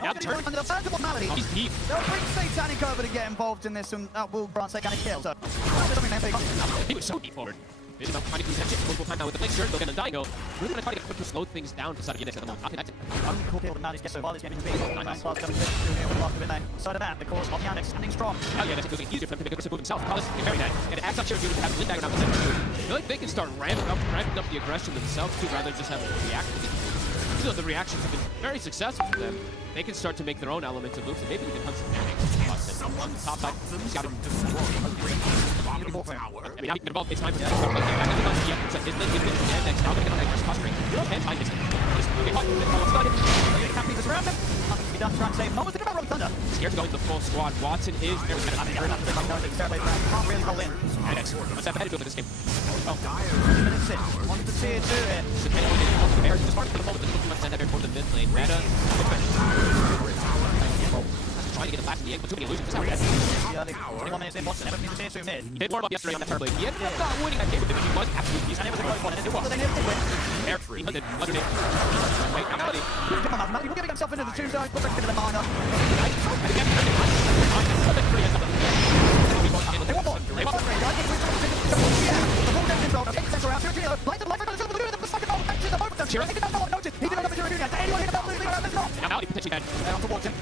Now the turn under the verge of normality. He's deep. They'll bring Satanic over to get involved in this, and that will grant Satanic kill. So, he was so deep forward. Vision now trying to use that shit multiple times now with the blink shirt. They'll get Undying go. Really going to try to get quick to slow things down to side of Unix at the moment. Not connected. Cool kill, but now this gets so far. This game is big. Nice pass coming through the side of that, the course of Yandex standing strong. Hell yeah, that's it. It's easier for them to make a aggressive move themselves. Carlos can carry that. And it acts up here to have blink dagger now. I feel like they can start ramping up the aggression themselves too, rather than just have to react. Even though the reactions have been very successful for them, they can start to make their own elements of moves and maybe even hunt some damage. On the top side, scouting. I mean, now you can get involved. It's time for them to start looking back at the guns. Yeah, so his link is Yandex. Now they're going to get on that posturing. You don't have time to get caught. They can't beat this around him. Nothing to be done to try and save. No one's thinking about Rogue Thunder. Scared to go into the full squad. Watson is very good. Can't really hold in. Yandex. What's that better do for this game? Oh, minutes in. On to tier 2 here. Just part of the moment, looking much that toward the mid lane. Meta. Trying to get the flash in the egg, but too many illusions. 21 minutes in, Watson never been tier 2 mid. He did warm up yesterday on that Terrorblade. He ended up not winning that game with him, but he was absolutely decent. And it was a close one, and it was. They never did win. Air 300, underneath. Wait, now Melody. He's getting himself into the 2 zone, put back into the minor. They want more. They want more. The ball down control. Take the center out. Light the light. The second ball back to the moment. He did not notice. He did not notice. Anyone hit the ball losing around this knock. Now he potentially had. On towards him.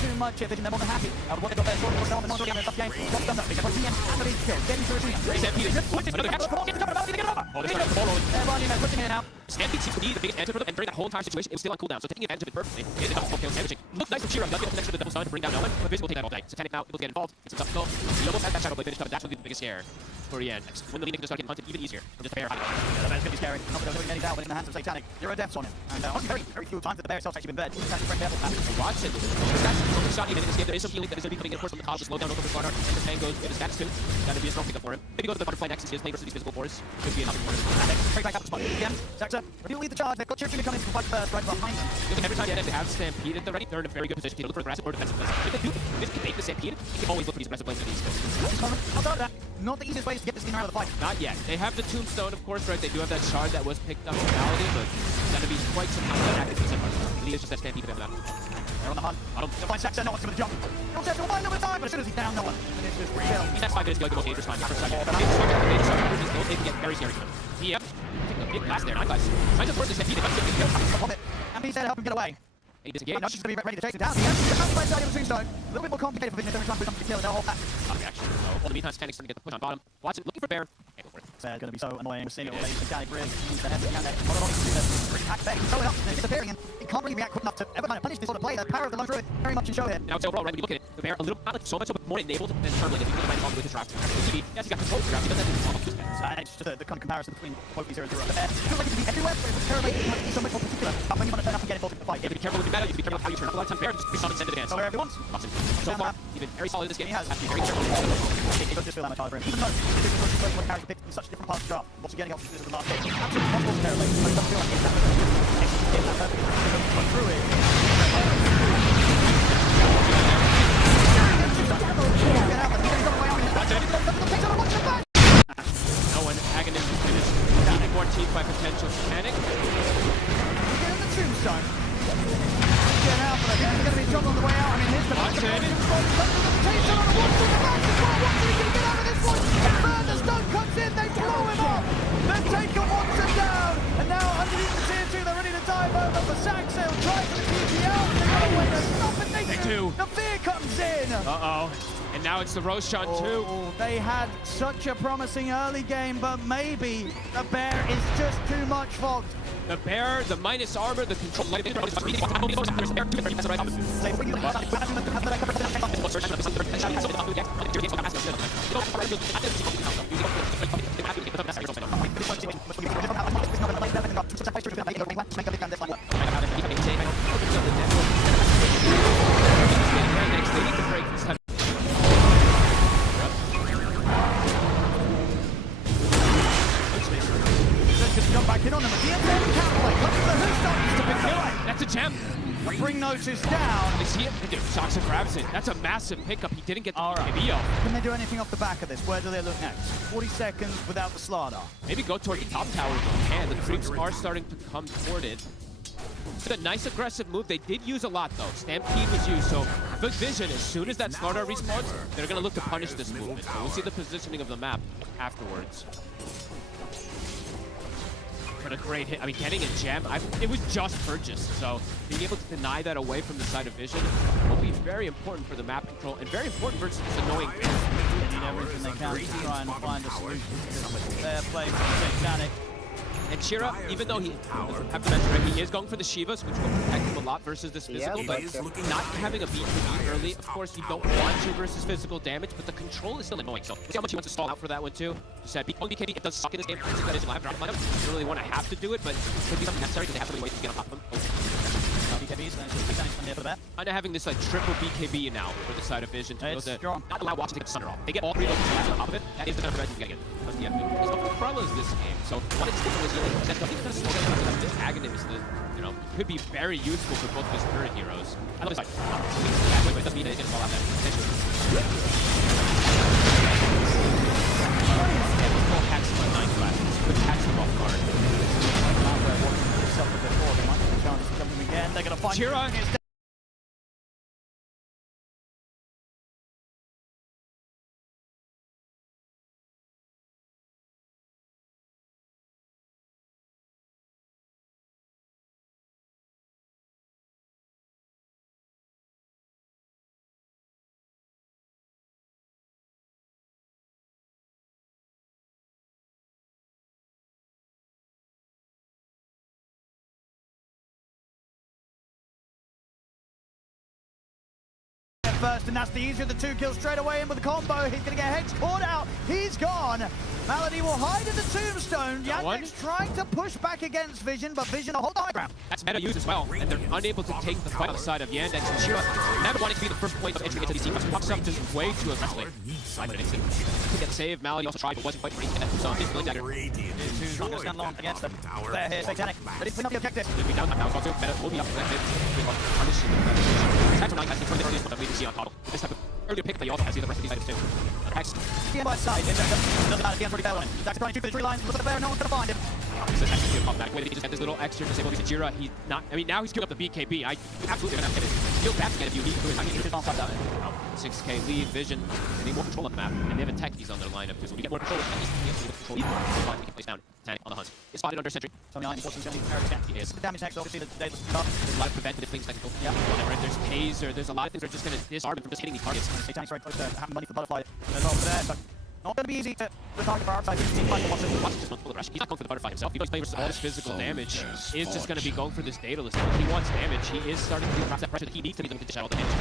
Too much here. Vision, they're more than happy. What they got there. Short not doing a tough game. What's done that? They got TM. Somebody's killed. Getting to a junior. Another catch. Oh, they're trying to follow it. Pushing in and out. Stampede seems to be the biggest answer for them, and during that whole entire situation, it was still on cooldown, so taking advantage of it perfectly. It is a double kill sandwiching. Looked nice from Shiro. Does get the connection to the double stun to bring down no one, but Vision will take that all day. Satanic now able to get involved. It's a tough goal. He almost had that Shadow Blade finished up, and that's going to be the biggest scare for Yandex. When the lead can just start getting hunted even easier. And just bear hiding. Yeah, that's going to be scary. Not that there's any doubt when in the hands of Satanic. 0 deaths on him. And very, very few times that the bear itself actually been bad. He's actually careful. Watson. That's the shot even in this game. There is some healing that is going to be coming in, of course, from the college to slow down over the corner. And the Tango's get his stats too. That'd be a strong pickup for him. Maybe go to the butterfly next since he is playing versus these physical forces. Could be enough for him. Straight back up the spot. Again, Zaxa, you lead the charge. They've got Chirpy coming to fight first, right behind them. Look, every time Yandex have stampeded already, they're in a very good position to look for aggressive or defensive plays. If they do, if they make the stampede, you can always look for these aggressive plays for these. Outside of that, not the easiest way to get this team out of the fight. Not yet. They have the tombstone, of course, right? They do have that shard that was picked up in reality, but it's going to be quite some time to act against him. He is just that stampede to them now. They're on the hunt. They'll find Zaxa, no one's going to jump. They'll set to a find over time, but as soon as he's down, no one. And it's just kill. He's at 5 minutes, like the most dangerous time. First time. They can get very scary to him. Yep. Take a big blast there. 9 guys. Trying to force the stampede. And he said help him get away. And he disengaged. Now she's going to be ready to chase it down. The right side of the tombstone. A little bit more complicated for Vision every time we come to kill and they'll hold that. Reaction. So, in the meantime, Stanic's going to get the push on bottom. Watson looking for Bear. Can't go for it. It's going to be so annoying. We're seeing it already. Mechanic Bridge. Use the head and that. Not only is it pretty packed back, he's throwing up and disappearing, and he can't really react quick enough to ever kind of punish this sort of play. The power of the Lone Druid very much in show here. Now, it's overall, right, when you look at it, the Bear a little, not like so much, but more enabled than Termling if you look at with his draft. Yes, he got control of the draft. He doesn't have to control of it's just the kind of comparison between both these heroes. The Bear feels like he can be everywhere, but with Terror, he might be so much more particular. But when you want to turn up and get involved in the fight, you have to be careful with your meta, you have to be careful with how you turn up. A lot of times, Bear just picks up and send it against. So wherever he wants. So far, he's been very solid in this game. He has. Have to be very careful. It does just feel that much harder for him. Even though the character picked in such different parts of the draft, what's he getting off this is the last game. Absolutely impossible to Terror, but it doesn't feel like he's that perfect. Through it. No one, Agonist is finished. Needing more teeth by potential Panic. Get in the tombstone. Get out, but I think he's going to be in trouble on the way out. I mean, here's the Watson. Watson is going to get out of this one. The stone comes in, they blow him up. Then Taker Watson down. And now underneath the tier 2, they're ready to dive over for Saxel. Tries for the TPL. They've got a way to stop it. They do. The fear comes in. Uh-oh. And now it's the Roshan too. They had such a promising early game, but maybe the Bear is just too much fogged. The Bear, the minus armor, the control. Jump back in on them. That's a gem. The bring notice down. They see it. Soxa grabs it. That's a massive pickup. He didn't get the BKB off. Can they do anything off the back of this? Where do they look next? 40 seconds without the Slardar. Maybe go toward the top tower if you can. The creeps are starting to come toward it. It's a nice aggressive move. They did use a lot though. Stampede was used, so good vision. As soon as that Slardar respawns, they're gonna look to punish this movement. So we'll see the positioning of the map afterwards. But a great hit. I mean, getting a gem, it was just purchased, so being able to deny that away from the side of vision will be very important for the map control and very important versus this annoying They need everything they can to try and find a solution. Fair play from Satanic. And Shira, even though he doesn't have to mention it, he is going for the Shivas, which will protect him a lot versus this physical, but not having a BKB early, of course, you don't want to versus physical damage, but the control is still annoying, so see how much he wants to stall out for that one, too. Just said, on BKB, it does suck in this game, since that is live drop lineup. You don't really want to have to do it, but it could be something necessary because they have so many ways to get on top of them. BKBs, I'm having this like triple BKB now for the side of vision to be able to not allow Watson to get Sunder off. They get all three of those on top of it. That is the kind of revenge you're getting. But yeah, there's no umbrellas this game. So what it's different is that he's going to slow down this agonist that, you know, could be very useful for both of his current heroes. I love this like, but it doesn't mean that he's going to fall out there. Full hacks him on 9 classes. Good hacks him off guard. They're going to find Chira. First, and that's the easier of the two kills straight away in with the combo. He's going to get Hex caught out. He's gone. Malady will hide in the tombstone. Yandex trying to push back against Vision, but Vision will hold the high ground. That's meta use as well, and they're unable to take the fight on the side of Yandex and Shira. Never wanting to be the first point of entry into these teams. Pops up just way too aggressively. To get saved, Malady also tried, but wasn't quite ready to get that. So he's really dagger. Two's not going to stand long against them. They're here, Satanic. Ready to clean up the objective. They'll be down now. Also, meta will be up for that mid. Punishing the Attack from 9 has controlled this, but we can see on toggle. This type of earlier pick, but you also have to see the rest of these items too. Hex. Stand by side. Doesn't matter. Dan's pretty bad on him. Zach's trying to shoot for the 3 lines. Look at the Bear. No one's going to find him. This is actually a problematic way that he just had this little extra disability to Jira. He's not, I mean, now he's queuing up the BKB. I absolutely gonna get it. Feel bad to get a few. I mean, he's on 6K lead, Vision. They need more control on the map, and they have a techies on their lineup too. So when you get more control, at least you have to control even more. He can place down Tank on the hunt. He's spotted under Sentry. Some of the items going to be very tanky. He is. The damage next, obviously, the Daedalus is up. There's a lot of preventative things technical. Yeah. Whenever there's Taser, there's a lot of things that are just going to disarm him from just hitting these targets. I see Tank's very close to having money for Butterfly as well for there, but not going to be easy to target for our side. He's not going for the Butterfly himself. He knows playing versus all this physical damage is just going to be going for this Daedalus. He wants damage. He is starting to perhaps that pressure that he needs to be able to dish out all the damage.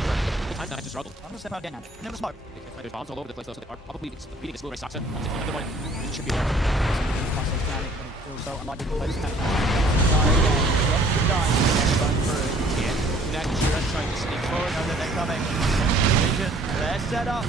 The time now has to struggle. I'm going to step out again now. Never smoke. There's bombs all over the place, though, so they are probably beating a slow race. Another one. It should be there. So unlikely to place that. Jira trying to sneak forward. Know that they're coming. Vision, they're set up.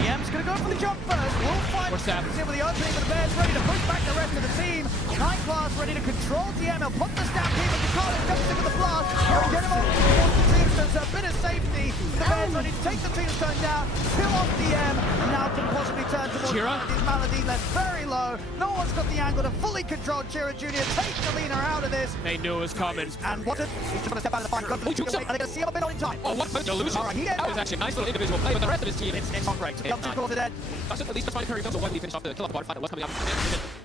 EM's going to go for the jump first. We'll find with the opening, but the Bears ready to push back the rest of the team. 9 class ready to control TM. He'll put the stampede, but Carlos jumps in with the blast. He'll get him over towards the tombstone, so a bit of safety. The Bears ready to take the tombstone down, kill off DM, and now can possibly turn towards Maladies. Maladies left very low. No one's got the angle to fully control Jira Jr. Take the leaner out of this. They knew it was coming. And what he's just going to step out of the fight. Are they going to see him a bit on in time? Oh, what a delusion. All right, that was actually a nice little individual play, but the rest of his team... It's not great. Comes to quarter dead. At least the final Curry comes away when he finished off the kill up the Butterfly that was coming out.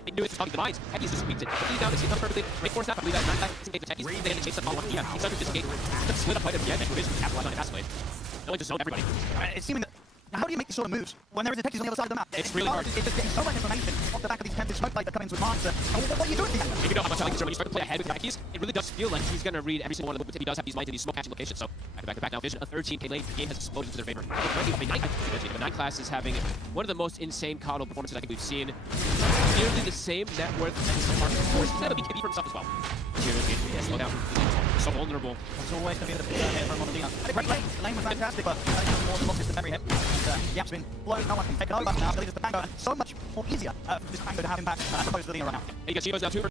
They knew it was coming to the mines. He's just beats it. He's down, they see him perfectly. They force that, I believe that 9 disengage the Techies. They had to chase the follow-up. Yeah, he started to disengage. He split up quite a bit, and Vision capitalized on it passively. No one just zoned everybody. It's seeming that... Now, how do you make these sort of moves when there is a Techies on the other side of the map? It's really hard. It's just getting so much information off the back of these attempted smoke lights that come in with Monster. What are you doing to him? If you know how much I like when you start to play ahead with your Techies, it really does feel like he's going to read every single one of the movements. He does have these mines and these smoke catching locations. So back to back now. Vision, a 13K lane. The game has exploded into their favor. The 9 class is having one of the most insane coddle performances I think we've seen. Nearly the same net worth as the market. Of course, he's going to have a BKB for himself as well. Slow down. So vulnerable. It's always going to be the big hit from Monadina. Great lane. The lane was fantastic, but I think more than just the memory hit. Yap's been blown. No one can take it over now. I believe it's the Pango, and so much more easier for this Pango to have impact as opposed to the Lina right now. You got Chivas now too.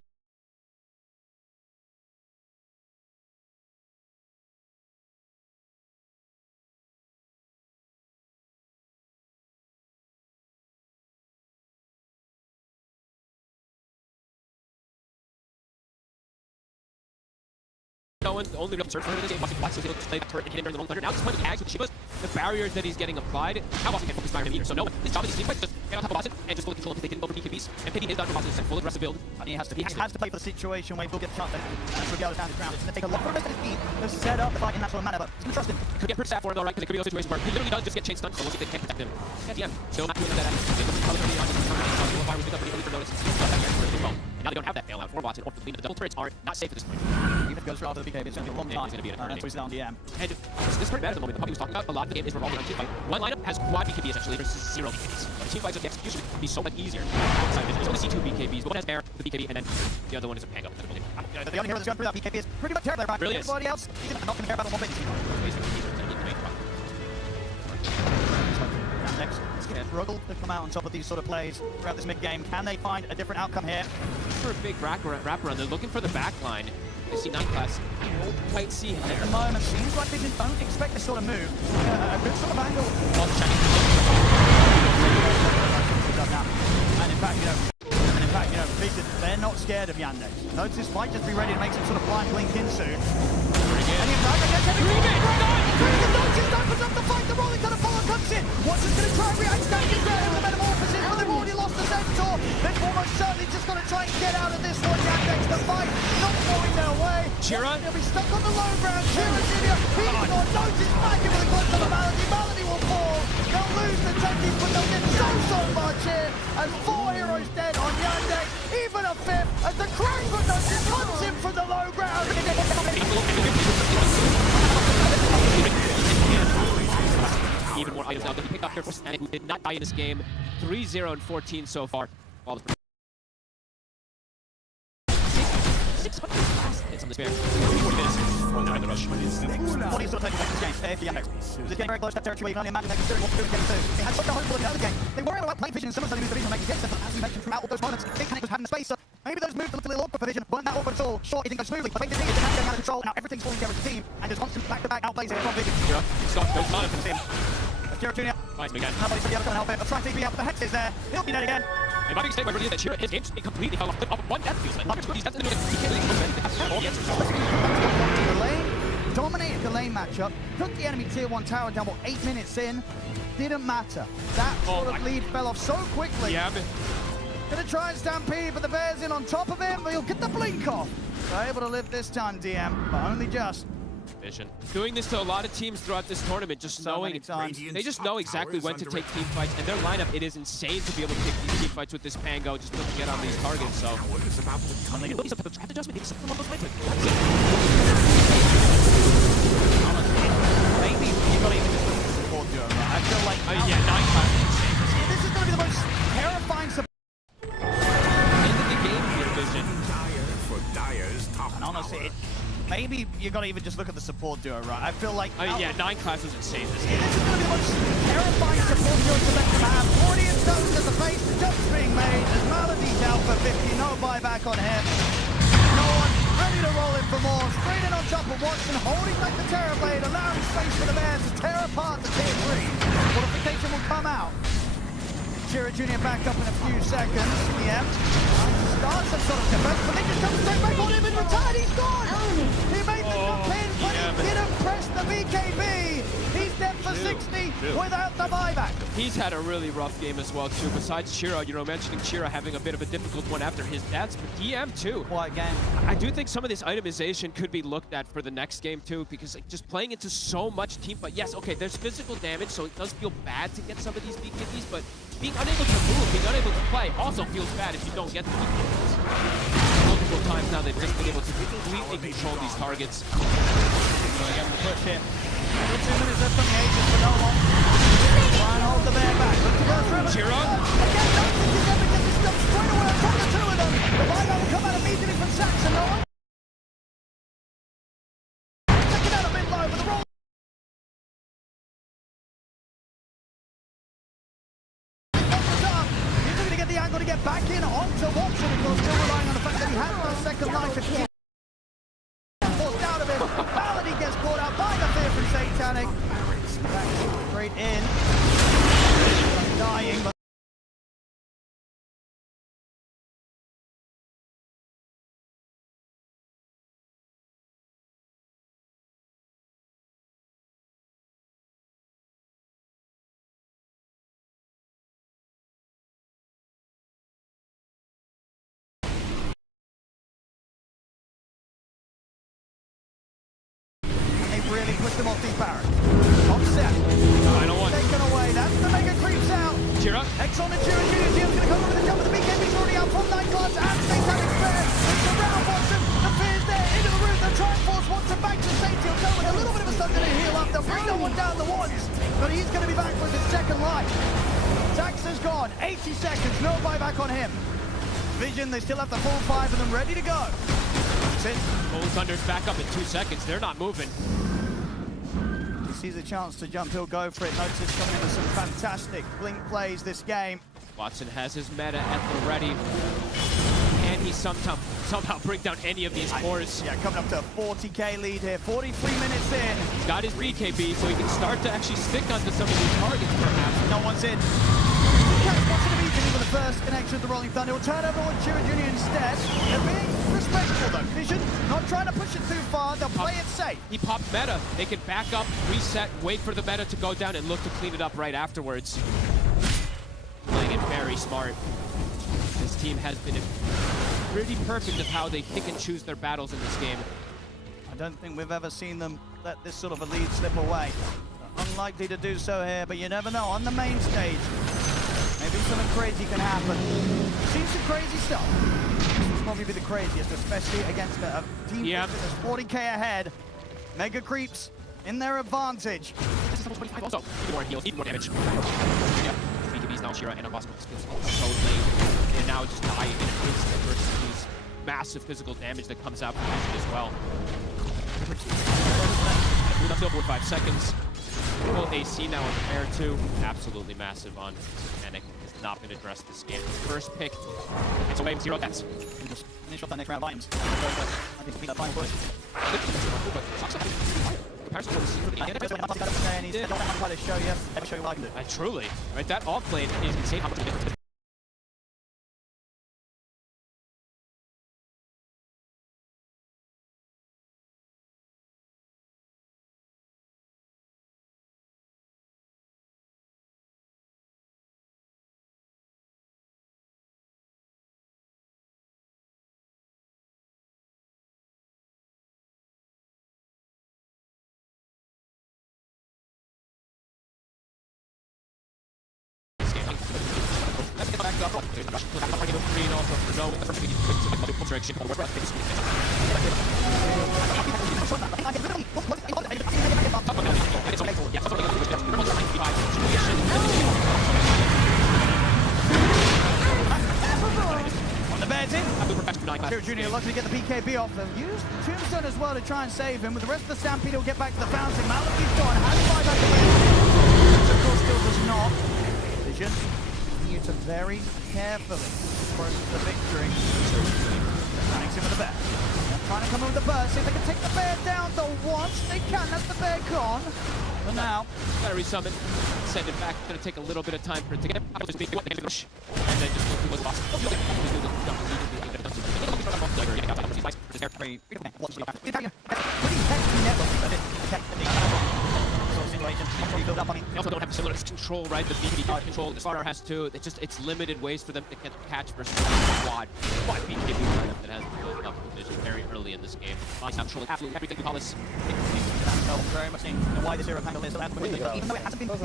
Only real search for him in this game. Watching Black Silk play the turret and hit him during the long thunder. Now he's playing the tags with Shivas. The barriers that he's getting applied, how often can focus fire him either? So no, his job in this team fight is just get on top of Boston and just fully control him because they didn't go for BKBs. And Pity is done for Boston. It's a full aggressive build. And he has to play for the situation where he will get shot. And so Gallo's down to the ground. It's going to take a lot for the rest of his team to set up the fight in that sort of manner, but he's going to trust him. It could get pretty sad for him though, right? Because it could be those situations where he literally does just get chain stunned. So we'll see if they can protect him. Yeah, still not doing that. Now they don't have that bailout for Watson or for Lina. The double turrets are not safe at this point. Even if it goes for the BKB, it's going to be a long time. It's going to be an eternity. That's what he's down DM. And this is pretty bad at the moment. The puppy was talking about, a lot of the game is revolving around teamfight. One lineup has quad BKB essentially versus 0 BKBs. But the teamfights of the execution can be so much easier. There's only C2 BKBs, but one has air, the BKB, and then the other one is a Pango. The only hero that's going through that BKB is pretty much terrible. Really is. Everybody else, he's not going to care about the one thing. Next, it's going to struggle to come out on top of these sort of plays throughout this mid-game. Can they find a different outcome here? For a big wraparound, they're looking for the back line. They see 9 class. Won't quite see him there. At the moment, seems like they don't expect this sort of move. A good sort of angle. And in fact, Vision, they're not scared of Yandex. Notice might just be ready to make some sort of blind blink in soon. And in fact, against every Notice opens up the fight. The rolling kind of follow comes in. Watch is going to try and react. Standing there with the metamorphosis, but they've already lost the Centaur. They've almost certainly just got to try and get out of this one. Yandex, the fight not going their way. Jira? They'll be stuck on the low ground. Jira Jr. He's got Notice back in with a clutch on the Malady. Malady will fall. They'll lose the techies, but they'll get so much here. As 4 heroes dead on Yandex. Even a 5th as the crash for Notice comes in from the low ground. Even more items now that he picked up here for Static, who did not die in this game. 3-0 and 14 so far. All the 600 hits on the spare. 40 minutes. Now in the rush. What are you sort of taking back this game? The Yandex. This is getting very close to that territory. You can only imagine they consider what to do in game 2. They had such a hopeful in the other game. They were able to play Vision in some of the division making hits, but as you mentioned throughout all those moments, Big Panic was having the space. So maybe those moves looked a little awkward for Vision. Weren't that awkward at all. Sure, it didn't go smoothly, but they did it. It's getting out of control. Now everything's falling together as a team, and just constant back-to-back outplays here from Vision. Scott goes on for the same. Chiro Jr. Finds me again. Nobody's going to be able to help him. The trying to be up. The Hex is there. He'll be dead again. And my biggest takeaway really is that Chiro, his game just completely fell off one death feels like. He's he can't really have all the answers. The lane, dominated the lane matchup, took the enemy tier 1 tower down, 8 minutes in, didn't matter. That sort of lead fell off so quickly. Yeah, but Gonna try and stampede, but the Bear's in on top of him, but he'll get the blink off. They're able to live this time, DM, but only just. Vision. Doing this to a lot of teams throughout this tournament, just knowing they just know exactly when to take team fights, and their lineup, it is insane to be able to take these team fights with this Pango, just to get on these targets. So It's about to come. maybe some draft adjustment, maybe something along those lines. Maybe you got even just look at the support duo, right? I feel like yeah, 9 classes. this is gonna be the most terrifying support. End of the game here, Vision. Dire for Dire's top And honestly, maybe you gotta even just look at the support duo, right? I feel like Yeah, 9 classes insane this this game. is gonna be the most terrifying support duo to let them have. 40 and stones at the face, the jumps being made. There's Maladi's out for 50, no buyback on him. No one ready to roll in for more. Straight in on top of Watson, holding back the Terror Blade, allowing space for the Bears to tear apart the tier 3. Qualification will come out. Chiro Jr. back up in a few seconds. DM starts some sort of defense, but they just come straight back on him and retired. He's gone. He made the jump in, but he didn't press the BKB. He's dead for 60 without the buyback. He's had a really rough game as well, too. Besides Chiro, you know, mentioning Chiro having a bit of a difficult one after his deaths, but DM, too. Quiet game. I do think some of this itemization could be looked at for the next game, too, because like, just playing into so much team fight. Yes, okay, there's physical damage, so it does feel bad to get some of these BKBs, but being unable to move, being unable to play also feels bad if you don't get the BKBs. Multiple times now they've just been able to completely control these targets. Push here. 2 minutes left on the Aegis for no one. Try and hold the Bear back. Look to go through. Chiro. Again, notice he's able to get this stuff straight away on top of the two of them. The buyback will come out immediately from Saxon. No one. Take it out a bit low, but the roll. He's looking to get the angle to get back in onto Watson, of course, still relying on the fact that he has no second life. Forced out of him. Malady gets caught out by the fear from Satanic. Back straight in. Dying, but really pushed him off these barracks. Offset. Final one. Taken away. That's the Mega creeps out. Chiro. X on the Chiro Jr. Jim's going to come over the jump of the BKB's already out from 9 class and Satanic Fair. It's around Watson. The fear's there. Into the room. They'll try and force Watson back to safety. He'll go with a little bit of a stun to heal up. They'll bring no one down the ones. But he's going to be back with his second life. Tax is gone. 80 seconds. No buyback on him. Vision, they still have the full 5 of them ready to go. That's it. Gold Thunder's back up in 2 seconds. They're not moving. Sees a chance to jump, he'll go for it. Notice coming in with some fantastic blink plays this game. Watson has his meta at the ready. Can he somehow bring down any of these cores? Yeah, coming up to a 40k lead here. 43 minutes in. He's got his BKB, so he can start to actually stick onto some of these targets, perhaps. No one's in. Catch Watson immediately with the first connection with the Rolling Thunder. He'll turn over on Chiro Jr. instead. They're being respectful though. Vision, not trying to push it too far. They'll play it safe. He popped meta. They can back up, reset, wait for the meta to go down, and look to clean it up right afterwards. Playing it very smart. This team has been pretty perfect of how they pick and choose their battles in this game. I don't think we've ever seen them let this sort of a lead slip away. Unlikely to do so here, but you never know. On the main stage, maybe something crazy can happen. We've seen some crazy stuff. This will probably be the craziest, especially against a team that's 40k ahead. Mega creeps in their advantage. Also, even more heals, even more damage. Yeah, BKB's now Chiro and a boss skills so late. And now just die in an instant versus these massive physical damage that comes out from Vision as well. Moved up to 45 seconds. Full AC now on the Bear too. Absolutely massive on Satanic. Has not been addressed this game. First pick. It's away 0 deaths. Just finish off that next round of items. I think that final push. Truly, right? That off lane is insane. How much On the bears in. Junior lucky to get the PKB off. They'll use Tombstone as well to try and save him. With the rest of the Stampede, he'll get back to the fountain. Malachi's gone. Has to buy back the win. Of course, still does not. Vision continue to very carefully approach the victory. Thanks him with the bear. They're trying to come in with the burst. See if they can take the bear down the once. They can. That's the bear gone. But now, gotta resummon, send it back. Gonna take a little bit of time for it to get. And then just look who was lost. They also don't have similar control, right? The BKB control, the starter has to. It's limited ways for them to get catch versus quad BKB lineup that has built up vision very early in this game. Nice controlling absolutely everything. We call this. Very much seeing why this hero panel is allowed to win, even though it hasn't been 20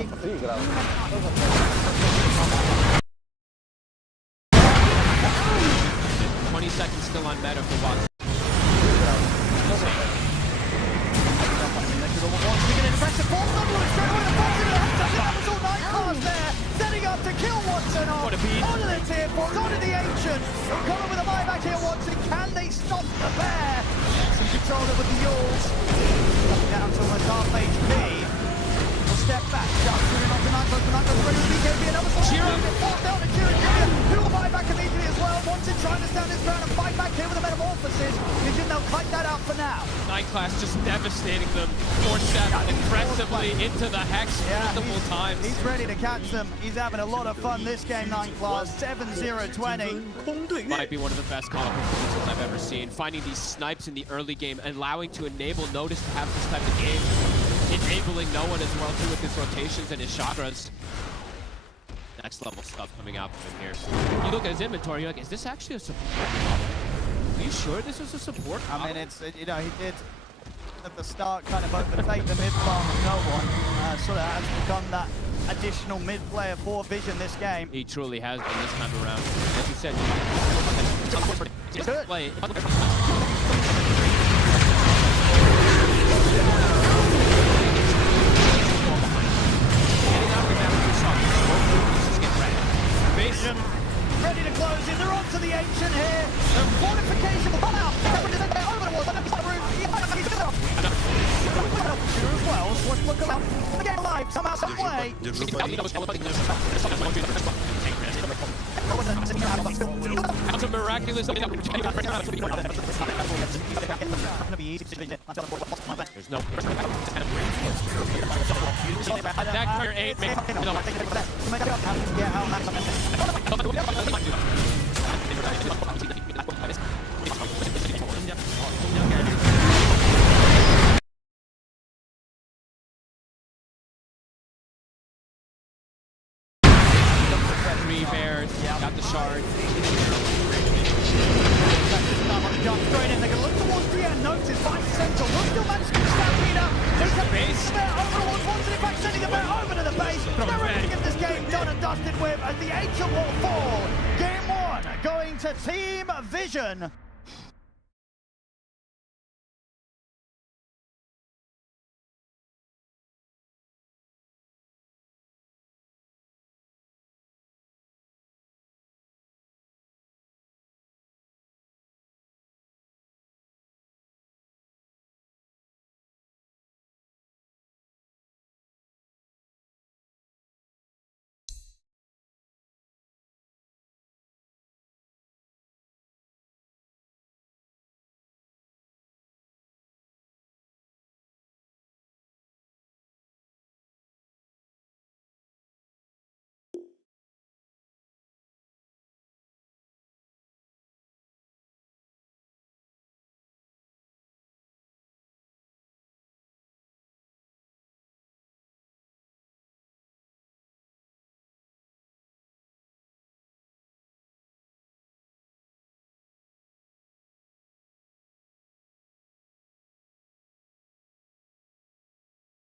seconds still on meta for Watts. Setting up to kill Watson off. Onto the tier 4s, onto the Ancient. Coming with a buyback here, Watson. Can they stop the bear? Some control over the Yules. Down to almost half HP. We'll step back. Just moving on to Nightclub. Nightclub's ready with BKB. Another sword. Forced down to Kieran Jr. Who will buy back immediately as well. Watson trying to stand his ground and fight back here with a Metamorphosis. Vision, they'll fight that out for now. Night Class just devastating them. Forced that impressively into the Hex multiple times. He's ready to catch them. He's having a lot of fun this game, Night Class. 7-0-20. Might be one of the best call performances I've ever seen. Finding these snipes in the early game, allowing to enable Notice to have this type of game, enabling no one as well too with his rotations and his chakras. Next level stuff coming out from him here. You look at his inventory, you're like, is this actually a support? Are you sure this is a support? I mean, it's, you know, he did at the start kind of overtake the mid farm with no one. Sort of has become that additional mid player for Vision this game. He truly has been this time around. As you said, play. Vision ready to close in. They're onto the Ancient here. The fortification will come out. Over the wall. As well. Swatch look around. The game alive. Somehow, some way. That's a miraculous. There's no. That clear 8 Three bears, got the shard. Jump straight in. They're going to look towards the end. Notice by Central. Will still manage to stampede up. There's a base. Overlord wants it back, sending it back over to the base. They're ready to get this game done and dusted with as the Ancient will fall. Game 1 going to Team Vision.